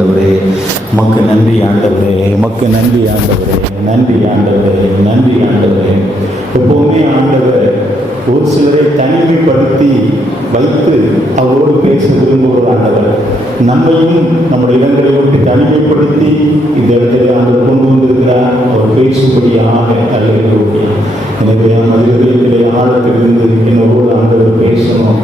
ஆண்டவரே, உமக்கு நன்றி ஆண்டவரே, உமக்கு நன்றி ஆண்டவரே, நன்றி ஆண்டவரே, நன்றி ஆண்டவரே. எப்பவுமே ஆண்டவர் ஒரு சிலரை தனிமைப்படுத்தி வைத்து அவரோடு பேச விரும்புகிற ஆண்டவர். நம்மையும் நம்முடைய இடங்களை விட்டு தனிமைப்படுத்தி இந்த இடத்துல ஆண்டவர் கொண்டு வந்திருக்கிறார். அவர் பேசும்படியாக அல்லேலூயா. எனவே மனிதர்களிடத்திலே ஆழத்திலிருந்து என்னோடு ஆண்டவர் பேசணும்,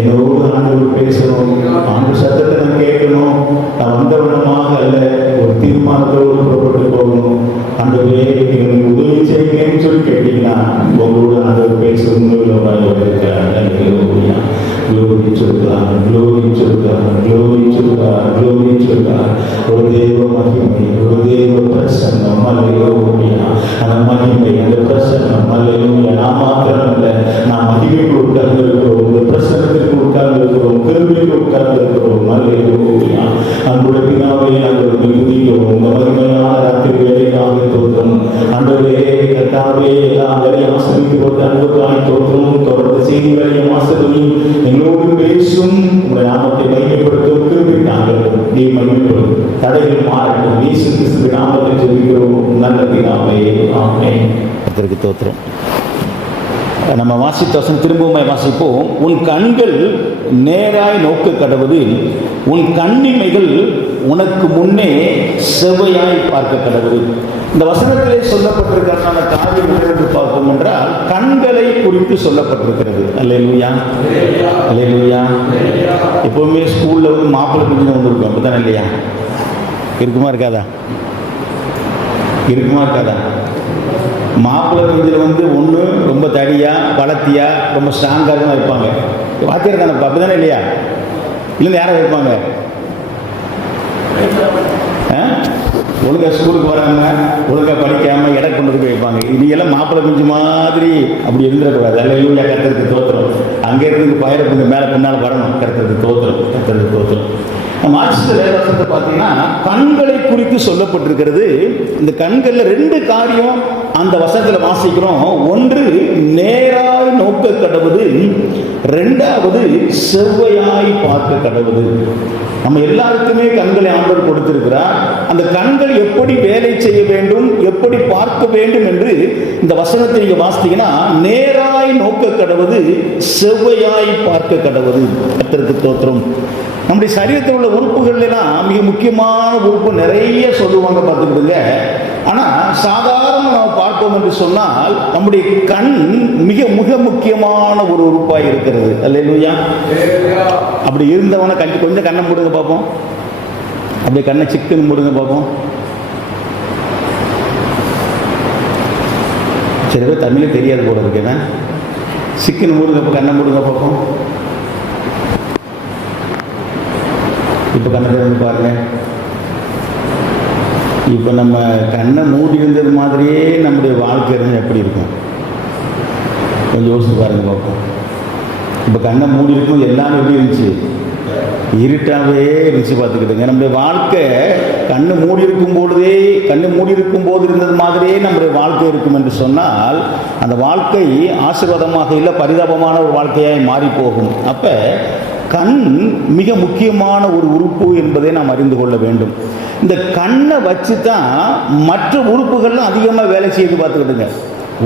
என்னோடு ஆண்டவர் பேசணும். ஆண்டு சத்தத்தை நான் கேட்கணும். நான் வந்தவனமாக அல்ல, ஒரு தீர்மானத்தோடு புறப்பட்டு போகணும். ஆண்டவரே எங்களுக்கு உதவி செய்யுங்கன்னு சொல்லி கேட்டீங்கன்னா உங்களோடு ஆண்டவர் பேச உண்மையுள்ளவராக இருக்கிறார். அல்லேலூயா. க்ளோரி சொல்கிறார், க்ளோரி சொல்கிறார், க்ளோரி சொல்கிறார், க்ளோரி சொல்கிறார். ஒரு தேவ மகிமை, ஒரு தேவ பிரசன்னம். அல்லேலூயா. அந்த மகிமை, அந்த பிரசன்னம். அல்லேலூயா. நான் மாத்திரம் அல்ல, நான் மகிமைக்கு உட்கார்ந்து இருக்கிறோம், இந்த பிரசன்னத்திற்கு உட்கார்ந்து இருக்கிறோம், கேள்விக்கு உட்கார்ந்து இருக்கிறோம். அல்லேலூயா. அன்புடைய பிதாவே, நாங்கள் துதிக்கிறோம். இந்த மகிமையான ராத்திரி வேலைக்காக தோற்றம். ஆண்டவரே கர்த்தாவே, எல்லாம் வேலையை ஆசிரியப்பட்ட அன்புக்காய் தோற்றம். தொடர்ந்து செய்தி வேலையை ஆசிரியும் எங்களோடு பேசும் உங்களுடைய நாமத்தை மையப்படுத்தும் குறிப்பிட்டார்கள். நீ மையப்படும் தடைகள் மாறட்டும். இயேசு கிறிஸ்துவின் நாமத்தை சொல்லிக்கிறோம். நல்ல பிதாவே, ஆமென். அதற்கு தோற்றம். நம்ம வாசித்த வசனம் திரும்பவும் வாசிப்போம். உன் கண்கள் நேராய் நோக்க கடவுது, உன் கண்ணிமைகள் உனக்கு முன்னே செவ்வையாய் பார்க்க கடவுது. இந்த வசனத்திலே சொல்லப்பட்டிருக்கிறதான காரியம் என்று பார்த்தோம் என்றால் கண்களை குறித்து சொல்லப்பட்டிருக்கிறது. அல்லேலூயா, அல்லேலூயா. எப்பவுமே ஸ்கூல்ல வந்து மாப்பிள்ளை பிஞ்சு ஒன்று இருக்கும், அப்படித்தானே இல்லையா? இருக்குமா இருக்காதா? இருக்குமா இருக்காதா? மாப்பிள்ளை பிஞ்சில் வந்து ஒன்று ரொம்ப தடியாக வளர்த்தியாக ரொம்ப ஸ்ட்ராங்காக வைப்பாங்க. வாத்தியார் தானே, அப்படி தானே இல்லையா? இல்லைன்னு யாரை வைப்பாங்க? ஒழுங்காக ஸ்கூலுக்கு வராங்க, ஒழுங்காக படிக்காமல் எடை கொண்டு போய் வைப்பாங்க. இதையெல்லாம் மாப்பிள்ளை பிஞ்சு மாதிரி அப்படி இருந்துடக்கூடாது. அல்லேலூயா. கர்த்தருக்கு தோத்திரம். அங்கே இருந்து பயிரை கொஞ்சம் மேலே பின்னால் வரணும். கர்த்தருக்கு தோத்திரம், கர்த்தருக்கு தோத்திரம். மார்க்சிஸ்ட் வேதாசத்தை பார்த்தீங்கன்னா கண்களை குறித்து சொல்லப்பட்டிருக்கிறது. இந்த கண்களில் ரெண்டு காரியம் அந்த வசனத்தில் வாசிக்கிறோம். ஒன்று நேராய் நோக்க கடவுது, ரெண்டாவது செவ்வையாய் பார்க்க கடவுது. நம்ம எல்லாருக்குமே கண்களை ஆண்டவர் கொடுத்திருக்கிறார். அந்த கண்கள் எப்படி வேலை செய்ய வேண்டும், எப்படி பார்க்க வேண்டும் என்று இந்த வசனத்தை நீங்க வாசித்தீங்கன்னா நேராய் நோக்க கடவுது, செவ்வையாய் பார்க்க கடவுது. கர்த்தருக்கு தோத்திரம். நம்முடைய சரீரத்தில் உள்ள உறுப்புகள் எல்லாம் மிக முக்கியமான உறுப்பு நிறைய சொல்லுவாங்க, பார்த்துக்கிடுங்க. ஆனால் சாதாரண நம்ம பார்ப்போம் என்று சொன்னால் நம்முடைய கண் மிக மிக முக்கியமான ஒரு உறுப்பாக இருக்கிறது. அல்லேலூயா. அப்படி இருந்தவன கொஞ்சம் கண்ணை மூடுங்க பார்ப்போம். அப்படியே கண்ணை சிக்கன் மூடுங்க பார்ப்போம். சில பேர் தமிழே தெரியாது போல இருக்கேன்னா சிக்கன் மூடுங்க, கண்ணை மூடுங்க பார்ப்போம். இப்போ கண்ணை திறந்து பாருங்க. இப்போ நம்ம கண்ணை மூடி இருந்தது மாதிரியே நம்முடைய வாழ்க்கை இருந்து எப்படி இருக்கும் கொஞ்சம் யோசிச்சு பாருங்க பார்ப்போம். இப்போ கண்ணை மூடி இருக்கும் எல்லாம் எப்படி இருந்துச்சு? இருட்டாகவே இருந்துச்சு. பார்த்துக்கிட்டுங்க, நம்முடைய வாழ்க்கை கண்ணு மூடி இருக்கும் போது இருந்தது மாதிரியே நம்முடைய வாழ்க்கை இருக்கும் என்று சொன்னால் அந்த வாழ்க்கை ஆசீர்வாதமாக இல்லை, பரிதாபமான ஒரு வாழ்க்கையாய் மாறி போகும். அப்போ கண் மிக முக்கியமான ஒரு உறுப்பு என்பதை நாம் அறிந்து கொள்ள வேண்டும். இந்த கண்ணை வச்சு தான் மற்ற உறுப்புகள்லாம் அதிகமாக வேலை செய்து. பார்த்துக்கிட்டுங்க,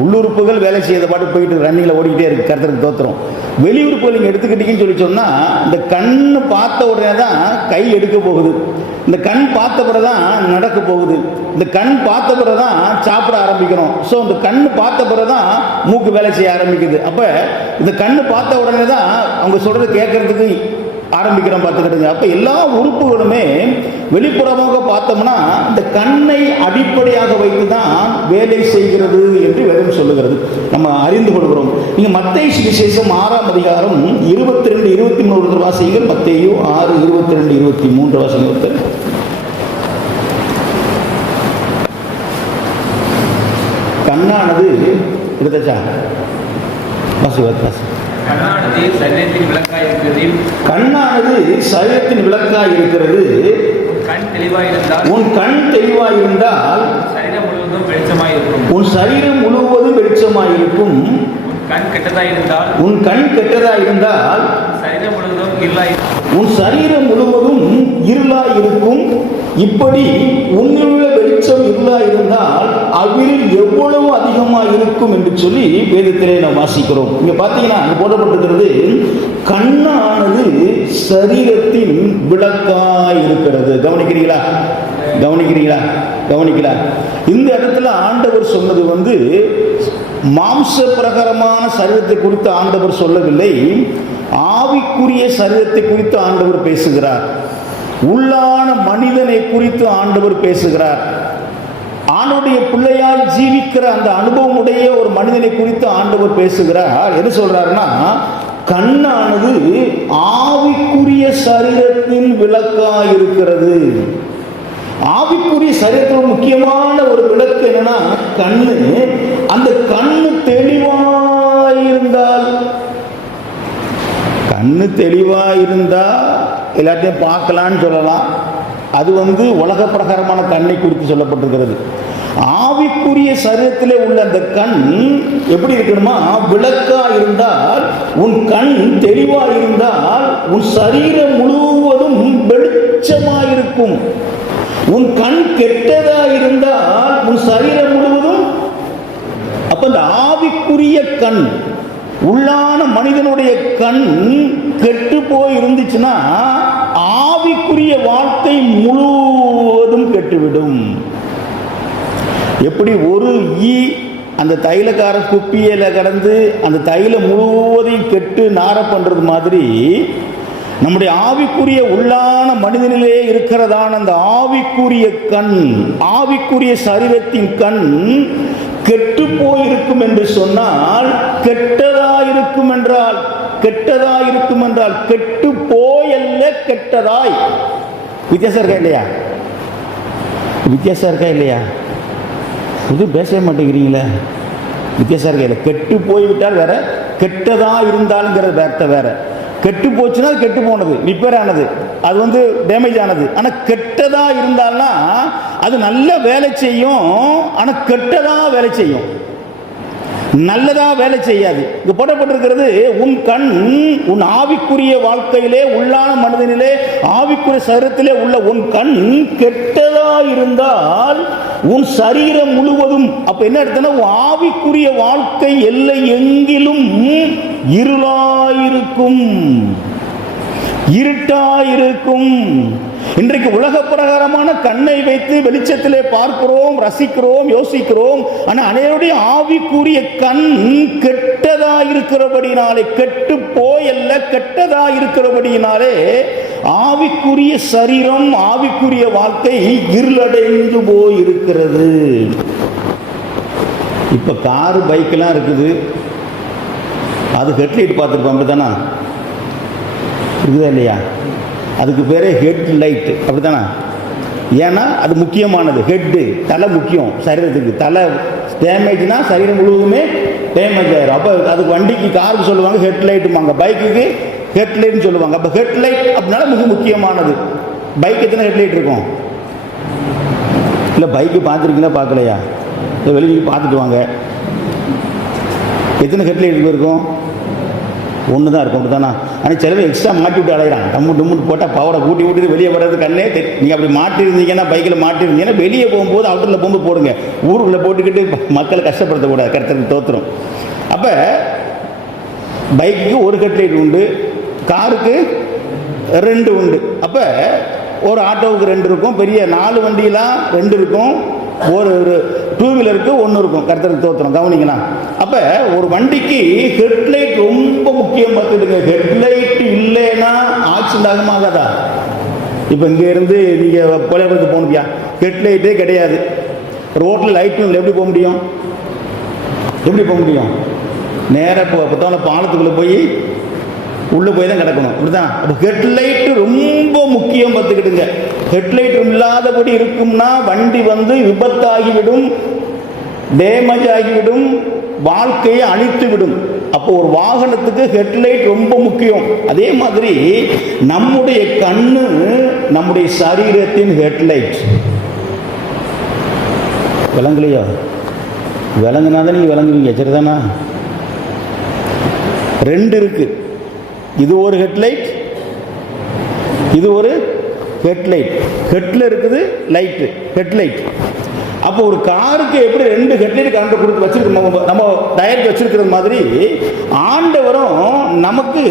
உள்ளுறுப்புகள் வேலை செய்த பாட்டு போயிட்டு ரன்னிங்கில் ஓடிக்கிட்டே இருக்கு. கர்த்தருக்கு தோத்திரம். வெளி உறுப்புகள் நீங்கள் எடுத்துக்கிட்டீங்கன்னு சொல்லி சொன்னால் இந்த கண் பார்த்த உடனே தான் கை எடுக்க போகுது, இந்த கண் பார்த்த பிறகு தான் நடக்க போகுது, இந்த கண் பார்த்த பிறகு தான் சாப்பிட ஆரம்பிக்கிறோம். ஸோ இந்த கண் பார்த்த பிறகு தான் மூக்கு வேலை செய்ய ஆரம்பிக்குது. அப்போ இந்த கண் பார்த்த உடனே தான் அவங்க சொல்கிறது கேட்கறதுக்கு ஆரம்பிக்கிறோம். பார்த்துக்கிட்டுங்க, அப்போ எல்லா உறுப்புகளுமே வெளிப்புறமாக பார்த்தோம்னா இந்த கண்ணை அடிப்படையாக வைத்து தான் வேலை செய்கிறது என்று வேதம் சொல்லுகிறது, நம்ம அறிந்து கொள்கிறோம். நீங்கள் மத்தேயு சுவிசேஷம் 6ஆம் அதிகாரம் 22, 23 வாசிகள். மத்தேயு 6, 22, 23 வாசிகள். கண்ணானது எடுத்தாச்சா? வாசி. கண்ணானது சரீரத்தின் விளக்காய் இருக்கிறது. உன் கண் தெளிவாயிருந்தால் சரீரம் முழுவதும் வெளிச்சமாயிருக்கும். உன் சரீரம் முழுவதும் வெளிச்சமாயிருக்கும். உன் கண் கெட்டதாயிருந்தால் உன் சரீரம் முழுவதும் இருளாயிருக்கும். இப்படி உன்னுள்ள வெளிச்சம் இல்லா இருந்தால் அவ்வில் எவ்வளவு அதிகமாக இருக்கும் என்று சொல்லி வேதத்திலே நாம் வாசிக்கிறோம். இங்க பார்த்தீங்கன்னா அங்க போடப்பட்டிருக்கிறது, கண்ணானது சரீரத்தின் விளக்காய் இருக்கிறது. கவனிக்கிறீங்களா? கவனிக்கிறீங்களா? கவனிக்கிறா? இந்த இடத்துல ஆண்டவர் சொன்னது மாம்ச பிரகாரமான சரீரத்தை குறித்து ஆண்டவர் சொல்லவில்லை, ஆவிக்குரிய சரீரத்தை குறித்து ஆண்டவர் பேசுகிறார். உள்ளான மனிதனை குறித்து ஆண்டவர் பேசுகிறார். ஆண்டவருடைய பிள்ளையால் ஜீவிக்கிற அந்த அனுபவமுடைய ஒரு மனிதனை குறித்து ஆண்டவர் பேசுகிறார். என்ன சொல்றாருன்னா, கண்ணானது ஆவிக்குரிய சரீரத்தின் விளக்காய் இருக்கிறது. ஆவிக்குரிய சரீரத்தில் முக்கியமான ஒரு விளக்கு என்னன்னா கண்ணு. அந்த கண்ணு தெளிவாயிருந்தால், கண்ணு தெளிவாயிருந்தா எல்லாத்தையும் பார்க்கலான்னு சொல்லலாம். அது உலக பிரகாரமான கண்ணை குறித்து சொல்லப்பட்டிருக்கிறது. ஆவிக்குரிய சரீரத்திலே உள்ள அந்த கண் எப்படி இருக்கணுமா? விளக்கா இருந்தால், உன் கண் தெளிவா இருந்தால் உன் சரீரம் முழுவதும் வெளிச்சமாயிருக்கும். உன் கண் கெட்டதா இருந்தால் உன் சரீரம் முழுவதும். அப்ப இந்த ஆவிக்குரிய கண், உள்ளான மனிதனுடைய கண் கெட்டு போய் இருந்துச்சுன்னா ஆவிக்குரிய வாழ்க்கை முழுவதும் கெட்டுவிடும். எப்படி ஒரு ஈ அந்த தைலக்கார குப்பியில கடந்து அந்த தைலம் முழுவதையும் கெட்டு நார பண்றது மாதிரி, நம்முடைய ஆவிக்குரிய உள்ளான மனிதனிலே இருக்கிறதான அந்த ஆவிக்குரிய கண், ஆவிக்குரிய சரீரத்தின் கண் கெட்டு போயிருக்கும் என்று சொன்னால், கெட்டதாயிருக்கும் என்றால், கெட்டதாயிருக்கும் என்றால் கெட்டு போயல்ல, கெட்டதாய். வித்தியாசம் இருக்கா இல்லையா? வித்தியாசம் இருக்கா இல்லையா? இது பேசவே மாட்டேங்கிறீங்களே. வித்தியாசம் இருக்கா இல்லை? கெட்டு போய்விட்டால் வேற, கெட்டதா இருந்தாலுங்கிறது வேற வேற. கெட்டு போச்சுன்னா கெட்டு போனது, ரிப்பேர் ஆனது, அது டேமேஜ் ஆனது. ஆனால் கெட்டதா இருந்தால்னா அது நல்ல வேலை செய்யும், ஆனால் கெட்டதா வேலை செய்யும், நல்லதா வேலை செய்யாது. இங்க போடப்பட்டிருக்கிறது, உன் கண் உன் ஆவிக்குரிய வாழ்க்கையிலே, உள்ளான மனிதனிலே, ஆவிக்குரிய சரீரத்திலே உள்ள உன் கண் கெட்டதா இருந்தால் உன் சரீரம் முழுவதும். அப்ப என்ன அர்த்தம்னா, உன் ஆவிக்குரிய வாழ்க்கை எல்லை எங்கிலும் இருளாயிருக்கும், இருட்டாயிருக்கும். இன்றைக்கு உலக பிரகாரமான கண்ணை வைத்து வெளிச்சத்திலே பார்க்கிறோம், ரசிக்கிறோம், யோசிக்கிறோம். ஆனால் அனைவருடைய ஆவிக்குரிய கண் கெட்டதா இருக்கிறபடினாலே, கெட்டு போயல்ல, கெட்டதா இருக்கிறபடினாலே ஆவிக்குரிய சரீரம், ஆவிக்குரிய வாழ்க்கை இருளடைந்து போயிருக்கிறது. இப்ப காரு பைக்கெல்லாம் இருக்குது, அது ஹெட்லைட் பார்த்துருப்போம், அப்படித்தானா? இருக்குதா இல்லையா? அதுக்கு பேரே ஹெட் லைட், அப்படித்தானா? ஏன்னா அது முக்கியமானது. ஹெட்டு, தலை முக்கியம் சரீரத்துக்கு. தலை டேமேஜ்னா சரீரம் முழுவதுமே டேமேஜ் ஆயிரும். அப்போ அதுக்கு வண்டிக்கு, காருக்கு சொல்லுவாங்க ஹெட் லைட்டுமாங்க, பைக்குக்கு ஹெட் லைட்னு சொல்லுவாங்க. அப்போ ஹெட் லைட் அப்படின்னால மிக முக்கியமானது. பைக் எத்தனை ஹெட் லைட் இருக்கும்? இல்லை பைக்கு பார்த்துருக்கீங்களா, பார்க்கலையா? இல்லை வெளியே பார்த்துட்டு வாங்க. எத்தனை ஹெட் லைட் இருக்கும்? ஒன்று தான் இருக்கும், அப்படி தானே? ஆனால் சிலவே எக்ஸ்ட்ரா மாட்டி விட்டு அலைகிறான். டம்முட்டு போட்டால் பவரை கூட்டி விட்டுட்டு வெளியே வர்றது கண்ணே. நீங்கள் அப்படி மாட்டிருந்தீங்கன்னா, பைக்கில் மாட்டிருந்தீங்கன்னா வெளியே போகும்போது, அவுட்டரில் போகும்போது போடுங்க. ஊருக்குள்ளே போட்டுக்கிட்டு மக்களை கஷ்டப்படுத்தக்கூடாது, கருத்துக்கு தோற்றுரும். அப்போ பைக்குக்கு ஒரு ஹெட்லைட் உண்டு, காருக்கு 2 உண்டு. அப்போ ஒரு ஆட்டோவுக்கு 2 இருக்கும், பெரிய 4 வண்டியெல்லாம் 2 இருக்கும், ஒரு 2 வீலருக்கு 1 இருக்கும். கருத்தருக்கு தோத்திரம், கவனிக்கலாம். அப்ப ஒரு வண்டிக்கு ஹெட்லைட் ரொம்ப முக்கியம். பார்த்துடுங்க, ஹெட்லைட் இல்லைன்னா ஆக்சிடென்ட் ஆகுமாகாதா? இப்போ இங்க இருந்து நீங்க கொலைபுரத்து போகணுப்பியா, ஹெட்லைட்டே கிடையாது, ரோட்ல லைட் எப்படி போக முடியும்? எப்படி போக முடியும்? நேராக புத்தகம்ல பாலத்துக்குள்ள போய் உள்ள போய் தான் கிடக்கணும், அப்படிதான். அப்போ ஹெட்லைட் ரொம்ப முக்கியம். பார்த்துக்கிட்டுங்க, ஹெட்லைட் இல்லாதபடி இருக்கும்னா வண்டி விபத்தாகிவிடும், டேமேஜ் ஆகிவிடும், வாழ்க்கையை அழித்து விடும். அப்போ ஒரு வாகனத்துக்கு ஹெட்லைட் ரொம்ப முக்கியம். அதே மாதிரி நம்முடைய கண்ணு நம்முடைய சரீரத்தின் ஹெட்லைட். விளங்கலையோ? விளங்குனாதான் நீங்க விளங்குவீங்க, சரிதானா? 2 இருக்கு. இது ஒரு ஹெட்லைட், இது ஒரு ஹெட்லைட். ஹெட்டில் இருக்குது லைட்டு, ஹெட்லைட். அப்போ ஒரு காருக்கு எப்படி 2 ஹெட்லைட் கரண்ட் கொடுத்து வச்சிருக்கோம், நம்ம டயருக்கு வச்சிருக்கிறது மாதிரி ஆண்டவரும் நமக்கு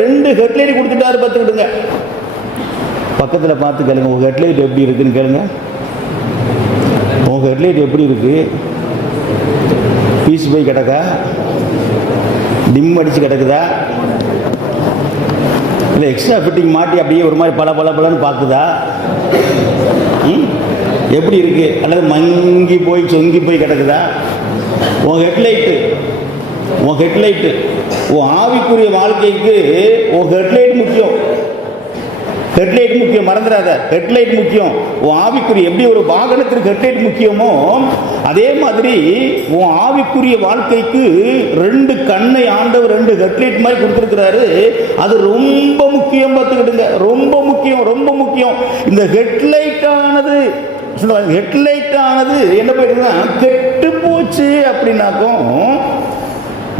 2 ஹெட்லைட் கொடுத்துட்டாரு. பார்த்துக்கிடுங்க, பக்கத்தில் பார்த்து கேளுங்க, உங்கள் ஹெட்லைட் எப்படி இருக்குன்னு கேளுங்க. உங்கள் ஹெட்லைட் எப்படி இருக்கு? பீஸ் போய் கிடக்கா? டிம் அடித்து கிடக்குதா? இல்லை எக்ஸ்ட்ரா ஃபிட்டிங் மாட்டி அப்படியே ஒரு மாதிரி பல பல பலன்னு பார்க்குதா? எப்படி இருக்கு? அல்லது மங்கி போய் சொங்கி போய் கிடக்குதா? உன் ஹெட்லைட்டு, உன் ஹெட்லைட்டு, உன் ஆவிக்குரிய வாழ்க்கைக்கு உன் ஹெட்லைட் முக்கியம். ஹெட்லைட் முக்கியம், மறந்துடாத. ஹெட்லைட் முக்கியம். உன் ஆவிக்குரிய எப்படி ஒரு வாகனத்திற்கு ஹெட்லைட் முக்கியமோ அதே மாதிரி உன் ஆவிக்குரிய வாழ்க்கைக்கு 2 கண்ணை ஆண்டவர் 2 ஹெட்லைட் மாதிரி கொடுத்துருக்கிறாரு. அது ரொம்ப முக்கியம். பார்த்துக்கிட்டுங்க, ரொம்ப முக்கியம், ரொம்ப முக்கியம். இந்த ஹெட்லைட் ஆனது என்ன போயிடுதுன்னா கெட்டு போச்சு அப்படின்னாக்கும்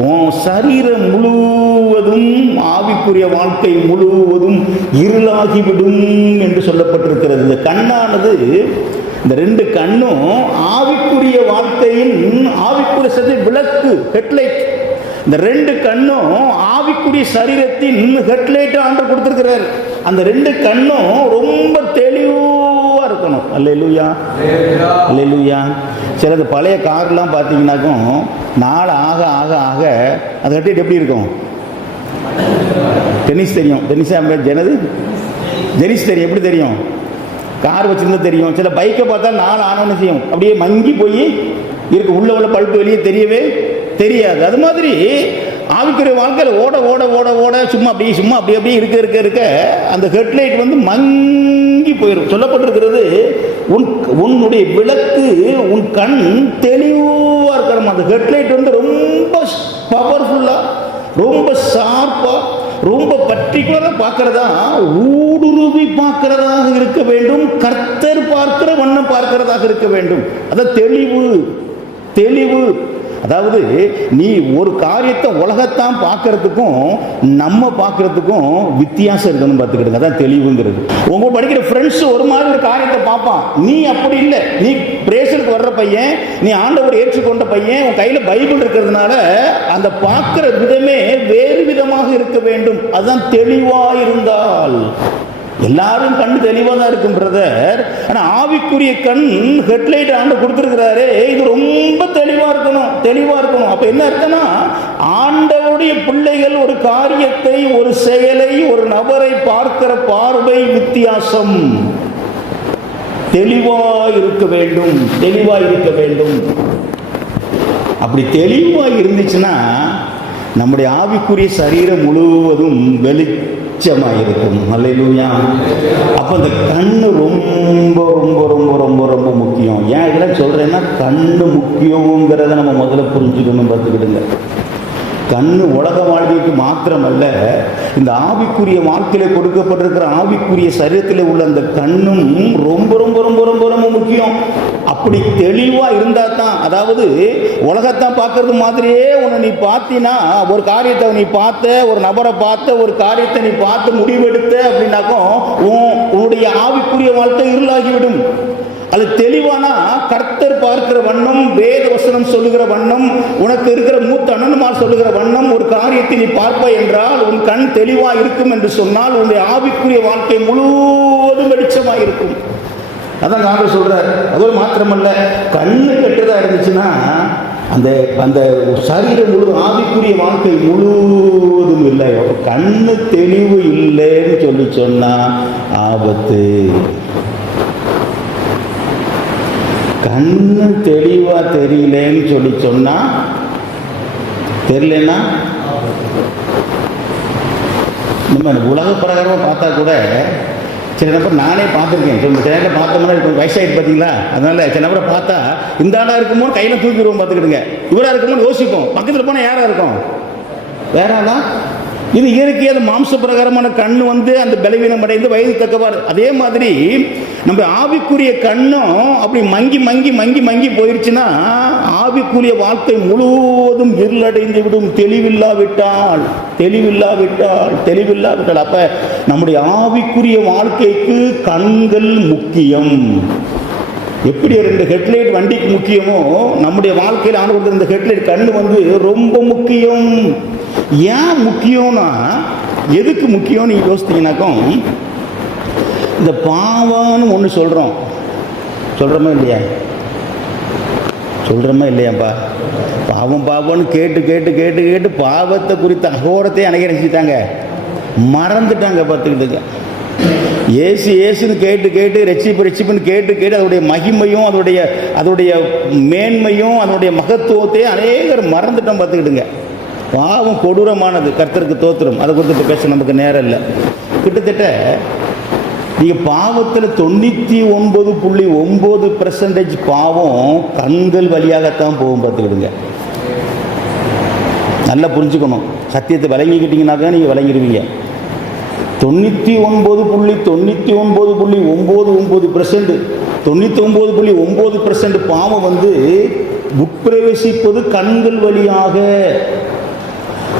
உன் சரீரம் முழுவதும் ஆவிக்குரிய வாழ்க்கை முழுவதும் இருளாகிவிடும் என்று சொல்லப்பட்டிருக்கிறது. இந்த கண்ணானது, இந்த 2 கண்ணும் ஆவிக்குரிய வாழ்க்கையின் ஆவிக்குரிய சரி விளக்கு, ஹெட்லைட். இந்த 2 கண்ணும் ஆவிக்குரிய சரீரத்தின் ஹெட்லைட் ஆண்டவர் கொடுத்திருக்கிறார். அந்த 2 கண்ணும் ரொம்ப தெளிவா இருக்கணும். அல்லேலூயா, அல்லேலூயா. சிலது பழைய கார்லாம் பார்த்தீங்கன்னாக்கும் நாள் ஆக ஆக ஆக அது ஹெட்லைட் எப்படி இருக்கும்? டென்னிஸ் தெரியும், டென்னிஸே ஜனது டென்னிஸ் தெரியும். எப்படி தெரியும்? கார் வச்சுருந்தா தெரியும். சில பைக்கை பார்த்தா நாள் ஆனோன்னு செய்யும், அப்படியே மங்கி போய் இருக்கு, உள்ள பழுப்பு வெளியே தெரியவே தெரியாது. அது மாதிரி ஆவிக்குரிய வாழ்க்கையில் ஓட ஓட ஓட ஓட சும்மா அப்படியே இருக்க அந்த ஹெட்லைட் வந்து மங்கி போயிடும். சொல்லப்பட்டிருக்கிறது, உன்னுடைய விளக்கு, உன் கண் தெளிவாக இருக்கணும். அந்த ஹெட்லைட் வந்து ரொம்ப பவர்ஃபுல்லாக, ரொம்ப ஷார்ப்பாக, ரொம்ப பர்டிகுலராக பார்க்கறதா, ஊடுருவி பார்க்கிறதாக இருக்க வேண்டும். கர்த்தர் பார்க்கிற வண்ணம் பார்க்கிறதாக இருக்க வேண்டும். அதான் தெளிவு. அதாவது நீ ஒரு காரியத்தை உலகத்தான் பார்க்கறதுக்கும் நம்ம பார்க்கறதுக்கும் வித்தியாசம் இருக்கணும். பார்த்துக்கிடுங்க, அதான் தெளிவுங்கிறது. உங்க படிக்கிற ஃப்ரெண்ட்ஸ் ஒரு மாதிரி ஒரு காரியத்தை பார்ப்பான், நீ அப்படி இல்லை. நீ பிரேசலுக்கு வர்ற பையன், நீ ஆண்டவர் ஏற்றுக்கொண்ட பையன், உன் கையில் பைபிள் இருக்கிறதுனால அந்த பார்க்கிற விதமே வேறு விதமாக இருக்க வேண்டும். அதுதான் தெளிவாயிருந்தால். எல்லாரும் கண் தெளிவாக தான் இருக்கும் பிரதர். ஆனால் ஆவிக்குரிய கண் ஹெட்லைட் ஆண்டவர் கொடுத்துருக்கிறாரு, இது ரொம்ப தெளிவாக இருக்கணும். அப்போ என்ன அர்த்தம்னா, ஆண்டவருடைய பிள்ளைகள் ஒரு காரியத்தை, ஒரு செயலை, ஒரு நபரை பார்க்கிற பார்வை வித்தியாசம். தெளிவாக இருக்க வேண்டும். அப்படி தெளிவாக இருந்துச்சுன்னா நம்முடைய ஆவிக்குரிய சரீரம் முழுவதும் வெளிச்சமாக இருக்கும். அல்லேலூயா. அப்போ அந்த கண்ணு ரொம்ப ரொம்ப ரொம்ப ரொம்ப ரொம்ப முக்கியம். ஏன் இதெல்லாம் சொல்கிறேன்னா, கண்ணு முக்கியங்கிறத நம்ம முதல்ல புரிஞ்சுக்கணும். பார்த்துக்கிடுங்க, கண்ணு உலக வாழ்க்கைக்கு மாத்திரமல்ல, இந்த ஆவிக்குரிய வாழ்க்கையில் கொடுக்கப்பட்டிருக்கிற ஆவிக்குரிய சரீரத்தில் உள்ள அந்த கண்ணும் ரொம்ப ரொம்ப ரொம்ப ரொம்ப ரொம்ப முக்கியம். அப்படி தெளிவாக இருந்தால் தான், அதாவது உலகத்தான் பார்க்கறது மாதிரியே ஒன்று நீ பார்த்தினா, ஒரு காரியத்தை நீ பார்த்த, ஒரு நபரை பார்த்த, ஒரு காரியத்தை நீ பார்த்து முடிவெடுத்த அப்படின்னாக்கும் உன்னுடைய ஆவிக்குரிய வாழ்க்கை இருளாகிவிடும். அது தெளிவானா கர்த்தர் பார்க்கிற வண்ணம், வேத வசனம் சொல்லுகிற வண்ணம், உனக்கு இருக்கிற மூத்த அண்ணன்மார் சொல்லுகிற வண்ணம் ஒரு காரியத்தை நீ பார்ப்பாய் என்றால் உன் கண் தெளிவா இருக்கும் என்று சொன்னால் உன்னுடைய ஆவிக்குரிய வாழ்க்கை முழுவதும் வெளிச்சமாக இருக்கும். அதான் ஆண்டவர் சொல்றார். அதோடு மாத்திரமல்ல, கண்ணு கெட்டதா இருந்துச்சுன்னா அந்த அந்த சரீரம் முழு ஆவிக்குரிய வாழ்க்கை முழுவதும் இல்லை. கண்ணு தெளிவு இல்லைன்னு சொன்னா ஆபத்து. கண்ணு தெளிவா தெரியலன்னு சொன்னா, தெரியலன்னா நம்ம உலக பிரகாரமாக பார்த்தா கூட சில நபர் நானே பார்த்துருக்கேன். சில நேரம் பார்த்தோம்னா இப்போ வயசாகிட்டு பார்த்தீங்களா, அதனால சில நபரை பார்த்தா இந்த ஆளாக இருக்குமோ கையில் தூக்கிடுவோம். பார்த்துக்கிடுங்க, இவராக இருக்குமோ யோசிப்போம். பக்கத்தில் போனால் யாராக இருக்கும்? வேற ஆளா? இது இயற்கையாக மாம்ச பிரகாரமான கண்ணு வந்து அந்த பலவீனம் அடைந்து வயது தக்கவாறு. அதே மாதிரி நம்ம ஆவிக்குரிய கண்ணும் அப்படி மங்கி மங்கி மங்கி மங்கி போயிடுச்சுன்னா ஆவிக்குரிய வாழ்க்கை முழுவதும் இருளடைந்து விடும். தெளிவில்லாவிட்டால் அப்ப நம்முடைய ஆவிக்குரிய வாழ்க்கைக்கு கண்கள் முக்கியம். எப்படி 2 ஹெட்லைட் வண்டிக்கு முக்கியமோ நம்முடைய வாழ்க்கையில் ஆண்டு இந்த ஹெட்லைட் கண்ணு வந்து ரொம்ப முக்கியம். ஏன் முக்கியம்னா, எதுக்கு முக்கியம் நீங்க யோசித்தீங்கன்னாக்கும், இந்த பாவம்னு ஒன்று சொல்றோமா இல்லையாப்பா? பாவம்னு கேட்டு பாவத்தை குறித்த அகோரத்தை அணைச்சிட்டாங்க, மறந்துட்டாங்க. பார்த்துக்கிட்டுங்க, ஏசுன்னு கேட்டு ரட்சிப்புன்னு கேட்டு அதோடைய மகிமையும் அதோடைய மேன்மையும் அதோடைய மகத்துவத்தை அநேகர் மறந்துட்டோம். பார்த்துக்கிட்டுங்க, பாவம் கொடூரமானது. கர்த்தருக்கு தோத்திரம். அதை குறித்து பேச நமக்கு நேரம் இல்லை. கிட்டத்தட்ட நீங்கள் பாவத்தில் 99.9% பாவம் கண்கள் வழியாகத்தான் போகும். பார்த்துக்கிடுங்க, நல்லா புரிஞ்சுக்கணும். சத்தியத்தை விளங்கிக்கிட்டீங்கன்னாக்கா நீங்கள் விளங்கிடுவீங்க. 99.99% பாவம் வந்து உட்பிரவேசிப்பது கண்கள் வழியாக.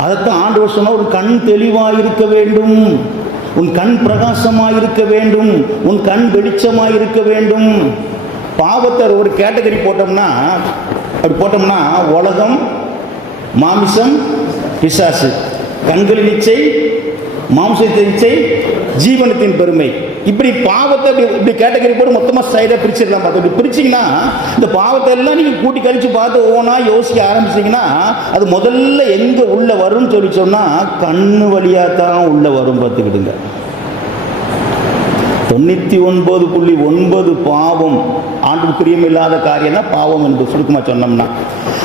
அதைத்தான் ஆண்டவர் சொன்ன, ஒரு கண் தெளிவாக இருக்க வேண்டும், உன் கண் பிரகாசமாக இருக்க வேண்டும், உன் கண் வெளிச்சமாக இருக்க வேண்டும். பாவத்தை ஒரு கேட்டகரி போட்டோம்னா உலகம், மாமிசம், பிசாசு, கண்களின் இச்சை, மாம்சத்தின் இச்சை, ஜீவனத்தின் பெருமை. இப்படி பாவத்தை இப்படி கேட்டகரி போட்டு மொத்தமாக சைடாக பிரிச்சிடலாம். பார்த்து இப்படி பிரிச்சிங்கன்னா இந்த பாவத்தை எல்லாம் நீங்கள் கூட்டி கழிச்சு பார்த்து ஓனா யோசிக்க ஆரம்பிச்சிங்கன்னா அது முதல்ல எங்கே உள்ள வரும்னு சொல்லி சொன்னால் கண்ணு வழியாக தான் உள்ள வரும். பார்த்துக்கிடுங்க, 99.9 பாவம் ஆண்டு பிரியமில்லாத காரியம்னா பாவம் என்று சுருக்கமாக சொன்னோம்னா,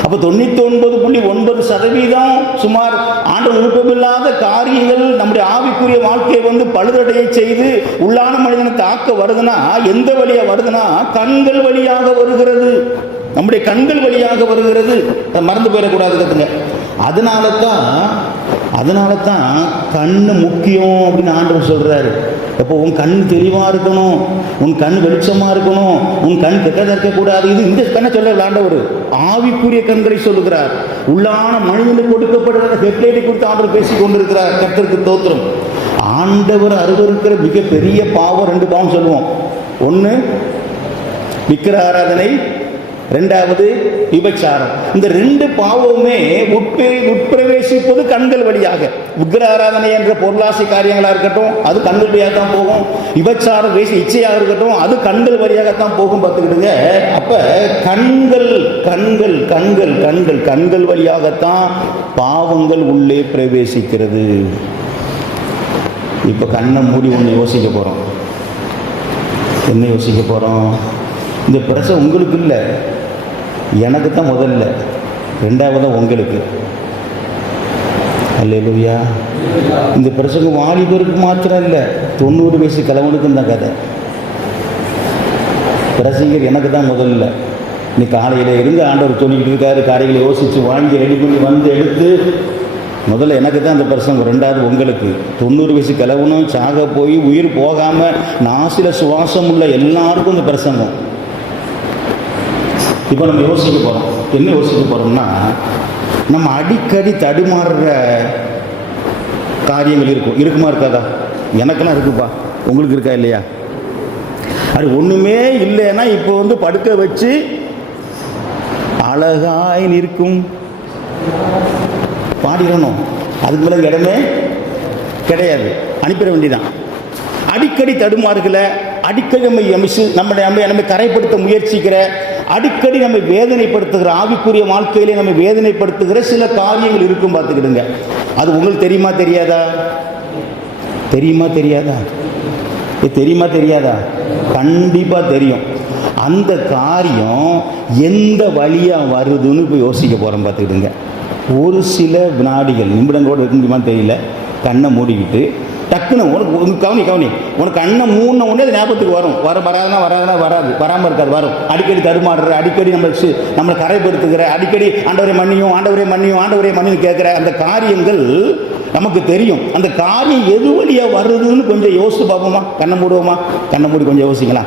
அப்போ 99.9% சுமார் ஆண்டு விருப்பமில்லாத காரியங்கள் நம்முடைய ஆவிக்குரிய வாழ்க்கையை வந்து பழுதடைய செய்து உள்ளான மனிதனை தாக்க வருதுன்னா எந்த வழியாக வருதுன்னா கண்கள் வழியாக வருகிறது. நம்முடைய கண்கள் வழியாக வருகிறது. மறந்து போயிடக்கூடாதுங்க. அதனால தான் கண்ணு முக்கியம் அப்படின்னு ஆண்டவர் சொல்றாரு. அப்போ உன் கண் தெளிவாக இருக்கணும், உன் கண் வெளிச்சமாக இருக்கணும், உன் கண் கெட்டதாக இருக்கக்கூடாது. இது இந்த கண்ணை சொல்ல ஆண்டவர் ஆவிக்குரிய கண்களை சொல்லுகிறார். உள்ளான மனிதனுக்கு கொடுக்கப்படுகிற ஹெட்லைட்டை குறித்து ஆண்டவர் பேசி கொண்டிருக்கிறார். கர்த்தருக்கு தோத்திரம். ஆண்டவர் அருவருக்கிற மிகப்பெரிய பாவம் 2 பாவம் சொல்லுவோம். ஒன்று விக்கிர ஆராதனை, 2வது விபச்சாரம். இந்த 2 பாவமுமே உட்பிரவேசிப்பது கண்கள் வழியாக. விக்கிர ஆராதனை என்ற பொருளாசை காரியங்களாக இருக்கட்டும், அது கண்கள் வழியாக தான் போகும். விபச்சாரம் வேசி இச்சையாக இருக்கட்டும், அது கண்கள் வழியாகத்தான் போகும். பார்த்துக்கிட்டுங்க, அப்ப கண்கள் வழியாகத்தான் பாவங்கள் உள்ளே பிரவேசிக்கிறது. இப்ப கண்ணை மூடி ஒன்று யோசிக்க போறோம். என்ன யோசிக்க போறோம்? இந்த பிரச்சனை உங்களுக்கு இல்லை, எனக்கு தான் முதல்ல, 2வது உங்களுக்கு. அல்லேலூயா. இந்த பிரச்சனை வாலிபருக்கு மாத்திரம் இல்லை, 90 வயசு கிழவனுக்கும் தான் கதை. பிரசங்கர் எனக்கு தான் முதல்ல. இன்னைக்கு காலையில் இருந்து ஆண்டவர் சொல்லிக்கிட்டு இருக்காரு. காலையில் யோசித்து வாங்கி ரெடி பண்ணி வந்து எடுத்து முதல்ல எனக்கு தான் அந்த பிரசங்கம், 2வது உங்களுக்கு. 90 வயசு கிழவனும் சாக போய் உயிர் போகாமல் நாசில சுவாசம் உள்ள எல்லாருக்கும் இந்த பிரசங்கம். இப்போ நம்ம யோசிக்க போகிறோம். என்ன யோசிக்க போகிறோம்னா, நம்ம அடிக்கடி தடுமாறுற காரியங்கள் இருக்குமா இருக்காதா? எனக்கெல்லாம் இருக்குப்பா, உங்களுக்கு இருக்கா இல்லையா? அது ஒன்றுமே இல்லைன்னா இப்போ வந்து படுக்க வச்சு அழகாய் நிற்கும் பாடிடணும். அதுக்கு மேலே இடமே கிடையாது, அனுப்பிட வேண்டிதான். அடிக்கடி தடுமாறுகளை, அடிக்கடி நம்ம கரைப்படுத்த முயற்சிக்கிற, அடிக்கடி நம்ம வேதனைப்படுத்துகிற, ஆவிக்குரிய வாழ்க்கையிலே நம்ம வேதனைப்படுத்துகிற சில காரியங்கள் இருக்கும். பார்த்துக்கிடுங்க. அது உங்களுக்கு தெரியுமா தெரியாதா? கண்டிப்பாக தெரியும். அந்த காரியம் எந்த வழியாக வருதுன்னு இப்போ யோசிக்க போகிறோம். பார்த்துக்கிடுங்க. ஒரு சில வினாடிகள், நிமிடங்களோடு இருக்க முடியுமான்னு தெரியல. கண்ணை மூடிக்கிட்டு டக்குன்னு உனக்கு கவனி உனக்கு கண்ணை மூடின உடனே அது ஞாபகத்துக்கு வரும். வராமல் இருக்காது, வரும். அடிக்கடி தடுமாறுற, அடிக்கடி நம்மளை கரைப்படுத்துகிற, அடிக்கடி ஆண்டவரே மன்னியும் கேட்குற அந்த காரியங்கள் நமக்கு தெரியும். அந்த காரியம் எது வழியாக வருதுன்னு கொஞ்சம் யோசித்து பார்ப்போமா? கண்ணை மூடுவோமா? கண்ணை மூடி கொஞ்சம் யோசிங்களா?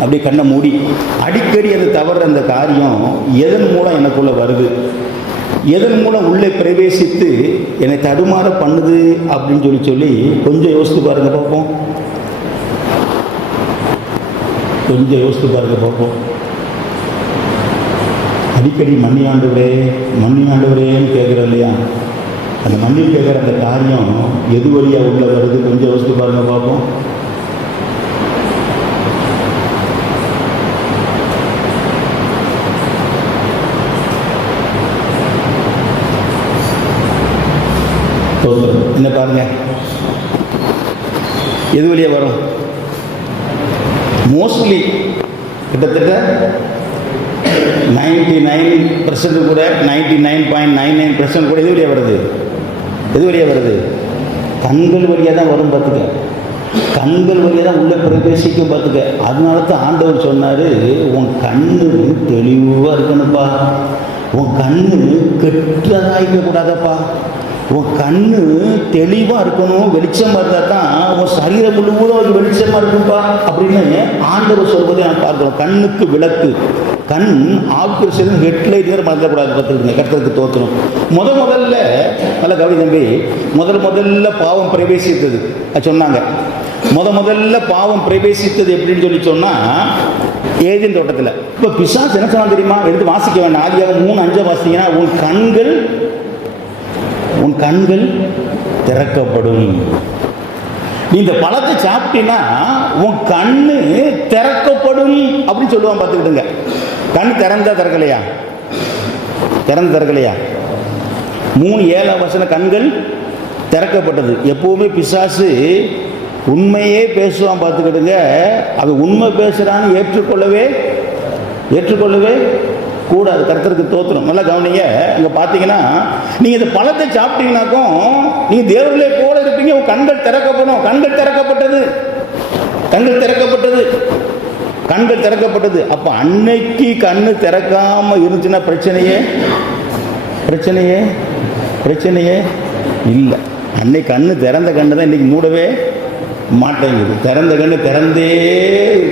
அப்படியே கண்ணை மூடி அடிக்கடி அது தவறுற அந்த காரியம் எதன் மூலம் எனக்குள்ளே வருது, எதன் மூலம் உள்ளே பிரவேசித்து என்னை தடுமாற பண்ணுது அப்படின்னு சொல்லி கொஞ்சம் யோசித்து பாருங்க பார்ப்போம். கொஞ்சம் யோசித்து பாருங்க பார்ப்போம். அடிக்கடி மன்னியாண்டவரேன்னு கேட்குறோம் இல்லையா? அந்த மன்னி கேட்குற அந்த காரியம் எது வழியாக உள்ள வருது கொஞ்சம் யோசித்து பாருங்க பார்ப்போம். என்ன பாருங்க, எது வழியாக வரும்? மோஸ்ட்லி கிட்டத்தட்ட 99% கூட 99.99% கூட எது வழியாக வருது? எது வழியாக வருது? கண்கள் வழியாக தான் வரும் பார்த்துக்க. கண்கள் வழியாக தான் உள்ளே பிரவேசிக்கும் பார்த்துக்க. அதனால தான் ஆண்டவர் சொன்னார், உன் கண்ணு தெளிவாக இருக்கணும்ப்பா, உன் கண்ணு கெட்டதாக கூடாதப்பா, உன் கண்ணு தெளிவாக இருக்கணும், வெளிச்சமாக இருந்தால் தான் உன் சரீரம் முழுவதும் அது வெளிச்சமாக இருக்கும்பா அப்படின்னு ஆண்டவர் சொல்வதை நான் பார்க்குறோம். கண்ணுக்கு விளக்கு, கண் ஆவுக்கு சேர்ந்து ஹெட்லைட் மறந்துடக்கூடாது பார்த்துருக்குங்க. கர்த்தருக்கு தோற்றணும். முதல்ல நல்ல கவி தம்பி, முதல்ல பாவம் பிரவேசித்தது சொன்னாங்க. முதல்ல பாவம் பிரவேசித்தது எப்படின்னு சொல்லி சொன்னால் ஏதேன் தோட்டத்தில். இப்போ பிசாசு என்ன சொன்னா தெரியுமா? எடுத்து வாசிக்க வேண்டாம். ஆதியாகமம் 3:5 வாசிங்கன்னா, உன் கண்கள் திறக்கப்படும். நீ இந்த பழத்தை சாப்பிட்டீங்கன்னா உன் கண்ணு திறக்கப்படும் அப்படின்னு சொல்லுவான் பார்த்துக்கிட்டுங்க. கண் திறந்தா திறக்கலையா? திறக்கலையா? 3:7 கண்கள் திறக்கப்பட்டது. எப்பவுமே பிசாசு உண்மையே பேசுவான் பார்த்துக்கிட்டுங்க. அது உண்மை பேசுறான்னு ஏற்றுக்கொள்ளவே கூடாது. கர்த்தருக்கு தோத்திரம். நல்லா கவனிங்க. இங்கே பார்த்தீங்கன்னா, நீங்கள் இந்த பழத்தை சாப்பிட்டீங்கன்னாக்கும் நீங்கள் தேவர்களே போல இருப்பீங்க. உங்கள் கண்கள் திறக்கப்படும். கண்கள் திறக்கப்பட்டது. அப்போ அன்னைக்கு கண்ணு திறக்காமல் இருந்துச்சுன்னா பிரச்சனையே இல்லை. அன்னைக்கு கண்ணு திறந்த கண்ணு தான் இன்னைக்கு மூடவே மாட்டேங்குது. திறந்த கண்ணு திறந்தே